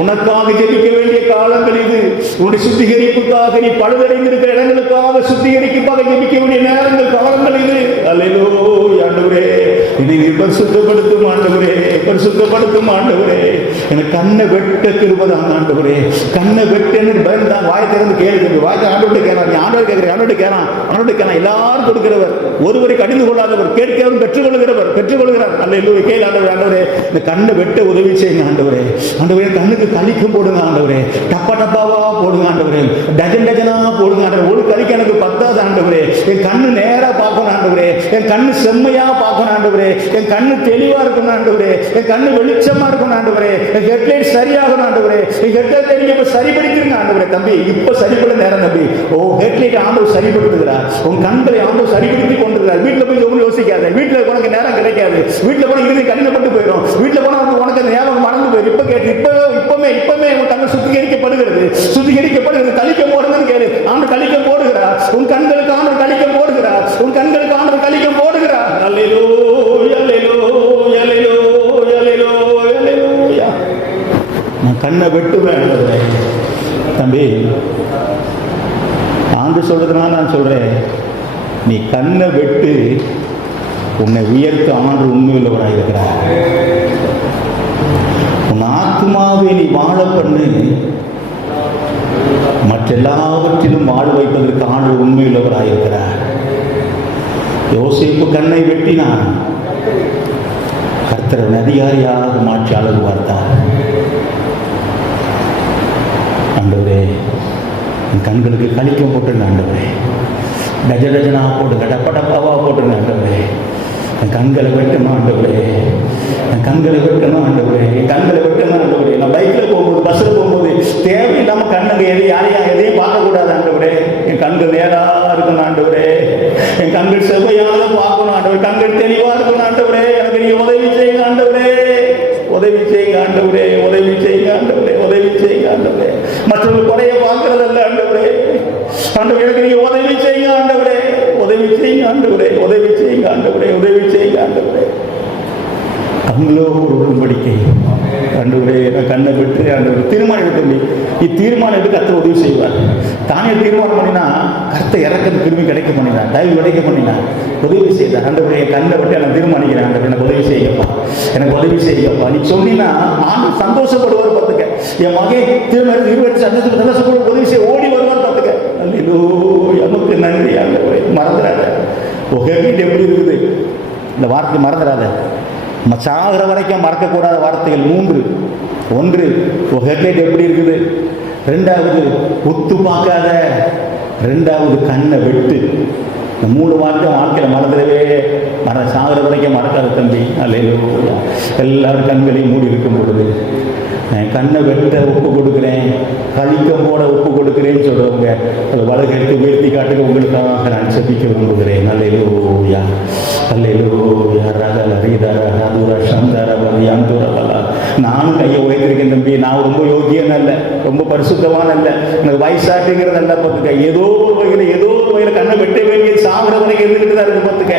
உனக்காக ஜெபிக்க வேண்டிய காலங்கள் இது. உன்னுடைய சுத்திகரிப்புக்காக நீ பழுதடைந்திருக்கிற இடங்களுக்காக சுத்திகரிப்புக்காக ஜெபிக்க வேண்டிய நேரங்கள் காலங்கள் இது. அல்லேலூயா. ஆண்டவரே என்னை பரிசுத்தப்படுத்தும் ஆண்டவரே. எனக்கு கண்ணை வெட்ட கிருபைதான் ஆண்டவரே. கண்ணை வெட்டன்னு பயந்தான். வாய் திறந்து கேளுங்க. வாய் ஆண்டவர்கிட்ட கேட்கறான். நீ ஆண்டவர் கேட்கிறேன். ஆண்டவர்கிட்ட கேட்கறான். எல்லாரும் கொடுக்கிறவர், ஒருவரை கடிந்து கொள்ளாதவர், கேட்கிறவர் பெற்றுக்கொள்கிறார். அல்லேலூயா. கேளு ஆண்டவரே. இந்த கண்ணை வெட்ட உதவி செய்யுங்க ஆண்டவரே. கண்ணுக்கு கலிக்கம் போடுங்க ஆண்டவரே. டப்பாவா போடுங்க ஆண்டவரே. டஜனா போடுங்க ஆண்டவரே. ஒரு கலிக்கு எனக்கு பத்தாது ஆண்டவரே. என் கண்ணு நேரா பார்க்கணும் ஆண்டவரே. என் கண்ணு செம்மையா பார்க்கணும் ஆண்டவரே. என் கண்ணு தெளிவா இருக்கணும் ஆண்டவரே. என் கண்ணு வெளிச்சமா இருக்கணும் ஆண்டவரே. என் ஹெட்லைட் சரியாகணும் ஆண்டவரே. என் ஹெட்லைட் நீங்க இப்ப சரிப்படுத்திருங்க ஆண்டவரே. தம்பி இப்ப சரிப்பட நேரம் தம்பி. ஹெட்லைட் ஆண்டவர் சரிப்படுத்துகிறார். உன் கண்களை ஆண்டவர் சரிப்படுத்தி கொண்டிருக்கிறார். வீட்டுல போய் ஒன்றும் யோசிக்காத. வீட்டுல உனக்கு நேரம் கிடைக்காது. வீட்டுல போன இறுதி கடினப்பட்டு போயிடும். வீட்டுல போன உனக்கு அந்த ஞாபகம் மறந்து போயிடும். இப்ப கேட்டு இப்பமே உன் கண்ணு சுத்திகரிக்கப்படுகிறது. கலிக்கம் போடுங்கன்னு கேளு. ஆண்டவர் கலிக்கம் போடுகிறார். உன் கண்களுக்கு ஆண்டவர் கலிக்கம் போடுகிறார். நான் கண்ணை வெட்டுவேன் தம்பி. ஆண்டு சொல்றதுனால நான் சொல்றேன். நீ கண்ணை வெட்டு. உன்னை உயர்த்த ஆண்டு உண்மையுள்ளவராக இருக்கிறார். உன் ஆத்மாவை நீ வாழ பண்ணு. மற்றெல்லாவற்றிலும் வாழ வைப்பதற்கு ஆண்டு உண்மையுள்ளவராக இருக்கிறார். யோசேப்பு கண்ணை வெட்டினான். கர்த்தர் அதிகாரியாக மாற்றி அழகு பார்த்தார். ஆண்டவரே என் கண்களுக்கு கலிக்கம் போட்டுருங்க ஆண்டவரே. டஜனா போடுங்க. டப்பாவா போட்டுருங்க ஆண்டவரே. என் கண்களை வெட்டணும் ஆண்டவரே. நான் பைக்ல போகும்போது, பஸ்ல போகும்போது தேவையில்லாம கண்ணுங்க யாரையும் பார்க்கக்கூடாது ஆண்டவரே. என் கண்கள் நேரா இருக்கணும் ஆண்டவரே. என் கண்கள் செவ்வையானதை பார்க்கணும் ஆண்டவரே. கண்கள் தெளிவா இருக்கணும் ஆண்டவரே. எனக்கு நீங்க உதவி செய்யுங்க ஆண்டவரே. உதவி செய்யுங்க ஆண்டவரே, உதவி செய்யுங்க ஆண்டவரே, உதவி செய்யுங்க ஆண்டவரே. மற்றவர்கள் குறைய பார்க்கறதல்ல ஆண்டவரே. ஆண்டவரே எனக்கு நீங்க உதவி செய்யுங்க ஆண்டவரே, உதவி செய்யுங்க ஆண்டவரே, உதவி செய்யுங்க ஆண்டவரே, உதவி செய்யுங்க ஆண்டவரே. அவங்களோ உடன்படிக்கை ஆண்டவரே, நான் கண்ணை விட்டு ஆண்டவர் தீர்மானம் எடுத்து தீர்மானம் எடுத்து கர்த்தர் உதவி செய்வார். தானே தீர்மானம் பண்ணினா கர்த்தர் இறக்கிறது திரும்பி கிடைக்க பண்ணினா, தயவு கிடைக்க பண்ணினா உதவி செய்தார். ஆண்டவரே கண்ணை விட்டு நான் தீர்மானிக்கிறேன் ஆண்டவர், எனக்கு உதவி செய்யப்பா, எனக்கு உதவி செய்யப்பா. நீ சொன்னீங்கன்னா ஆண்டு சந்தோஷப்படுவார் பார்த்துக்க. என் மகன் திருமணம் இருவற்றி சந்தோஷப்பட உதவி செய்ய ஓடி வருவார் பார்த்துக்க. அல்லேலூயா, நமக்கு நன்றி ஆண்டவரே. மறந்துடாத உகப்பீட்டு எப்படி இருக்குது, இந்த வார்த்தை மறந்துடாத. நம்ம சாகிற வரைக்கும் மறக்கக்கூடாத வார்த்தைகள் 3. 1 ஹெட்லைட் எப்படி இருக்குது, 2வது ஒத்து பார்க்காத, 2வது கண்ணை வெட்டு. இந்த 3 வார்த்தை வாழ்க்கையில் மறந்துடவே சாகிற வரைக்கும் மறக்காத தம்பி. அல்லேலூயா. எல்லாரும் கண்களையும் மூடி இருக்கும் பொழுது கண்ணை வெட்ட ஒப்பு கொடுக்குறேன், கழிக்கம் போட ஒப்பு கொடுக்குறேன்னு சொல்றவங்க அது வலகெட்டு வீழ்த்தி காட்டுக்கு உங்களுக்காக நான் செபிக்க விரும்புகிறேன். அல்லேலூயா, அல்லேலூயா. ரகல ரீதர ஹதுர சந்தர வலியந்துரவலா. நானும் கையை உயர்த்திருக்கேன் தம்பி. நான் ரொம்ப யோகியன் அல்ல, ரொம்ப பரிசுத்தவான் அல்ல, எனக்கு வயசாட்டுங்கிறது அல்ல பார்த்துக்க. ஏதோ ஒரு வகையில் கண்ணை வெட்ட வேண்டிய சாகிற வரை இருந்துகிட்டு தான் இருக்கு பார்த்துக்க.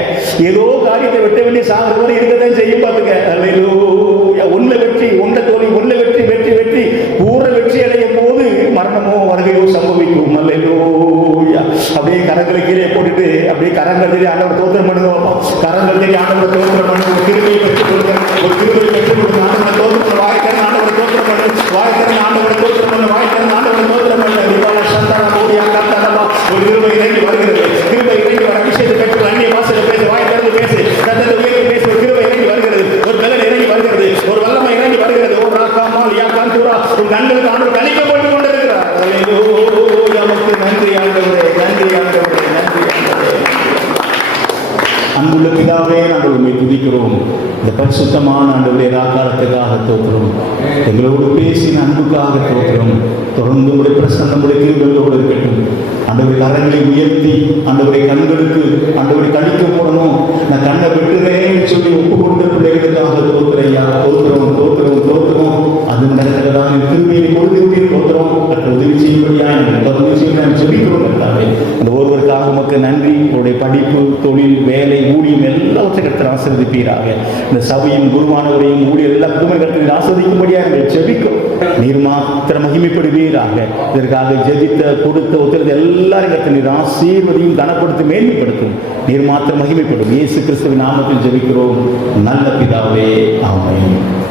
ஏதோ காரியத்தை வெட்ட வேண்டிய சாகிற வரை இருக்கதான் செய்யும் பார்த்துக்க. அல்லேலூயா. ஒன்றை வெற்றி, ஒன்றை தோல்வி, ஒன்றை வெற்றி வெற்றி வெற்றி பூர்ண வெற்றி அடையும் போது மரணமோ வருகையோ சம்பவிக்கும். அல்லேலூயா. அப்படியே கரங்களை கீழே போட்டுட்டு அப்படியே கரங்கள் தேடி ஆண்டவர் தோத்திரம் பண்ணுவோம். கரங்கள் தேடி ஆண்டவர் தோத்திரம் பண்ணுவோம். ஒரு கிருபையை பெற்றுக் கொடுங்க, ஒரு கிருபையை பெற்றுக் கொடுங்க. ஆண்டவர் தோத்திரம், வாய்க்கரன் ஆண்டவர் தோத்திரம் பண்ணு, வாய்க்கரன் ஆண்டவர் தோத்திரம் பண்ணு, வாய்க்கரன் ஆண்டவர் தோத்திரம் பண்ணு. திவால சந்தான மூடியா கர்த்தனவா. ஒரு கிருபை இறங்கி வருகிறது, கிருபை இறங்கி வர விஷயத்தை பெற்று அந்நிய பாஷையில பேசு, வாய்க்கரன் பேசு, கர்த்தரை உயர்த்தி பேசு. ஒரு கிருபை இறங்கி வருகிறது, ஒரு பலன் இறங்கி வருகிறது, ஒரு வல்லமை இறங்கி வருகிறது. ஒரு ராக்காமால் யா காந்தூரா உன் கண்களுக்கு ஆண்டவர் கணிக்கப்பட்டு கொண்டிருக்கிறார். அல்லேலூயா. நமக்கு நன்றி ஆண்டவரே, நன்றி ஆண்டவரே, நன்றி ஆண்டவரே. அன்புள்ள பிதாவே, நாங்கள் உண்மை துதிக்கிறோம். இந்த பரிசுத்தமான ஆண்டவரே ராக்காலத்துக்காக தோற்றுறோம், எங்களோடு பேசின அன்புக்காக தோற்றுறோம். தொடர்ந்து உடைய பிரசன்னம் நம்முடைய கிருபையோடு இருக்கட்டும். ஆண்டவரை கரங்களை உயர்த்தி ஆண்டவரை கண்களுக்கு ஆண்டவரை கணிக்க போடணும். நான் கண்ணை விட்டுறேன்னு சொல்லி ஒப்பு கொடுத்த பிள்ளைகளுக்காக தோற்றுறையா, தோற்றுறோம் தோற்றுறோம் தோற்றுறோம். அது நடக்கிறதான கிருபையை கொடுத்து தோற்றுறோம். மற்ற உதவி செய்யும்படியா தொடர்ந்து செய்ய சொல்லிக்கிறோம். எல்லாமே அந்த ஒருவருக்காக நமக்கு நன்றி. உங்களுடைய படிப்பு, தொழில், வேலை, ஊழியம் எல்லாவற்றை கருத்து ஆசீர்வதிப்பீராக. இந்த சபையும் குருவானவரையும் ஊழியர் எல்லா புதுமை கருத்து ஆஸ்வதிக்கும்படியாக எங்கள் ஜெபிக்கும். நீர் மாத்திரம் மகிமைப்படுவீராக. இதற்காக ஜெபித்த கொடுத்த ஒத்துழைத்த எல்லாரும் கருத்து நீர் ஆசீர்வதியும் கனப்படுத்தி மேன்மைப்படுத்தும். நீர் மாத்திரம் மகிமைப்படும். இயேசு கிறிஸ்துவின் நாமத்தில் ஜெபிக்கிறோம் நல்ல பிதாவே, ஆமென்.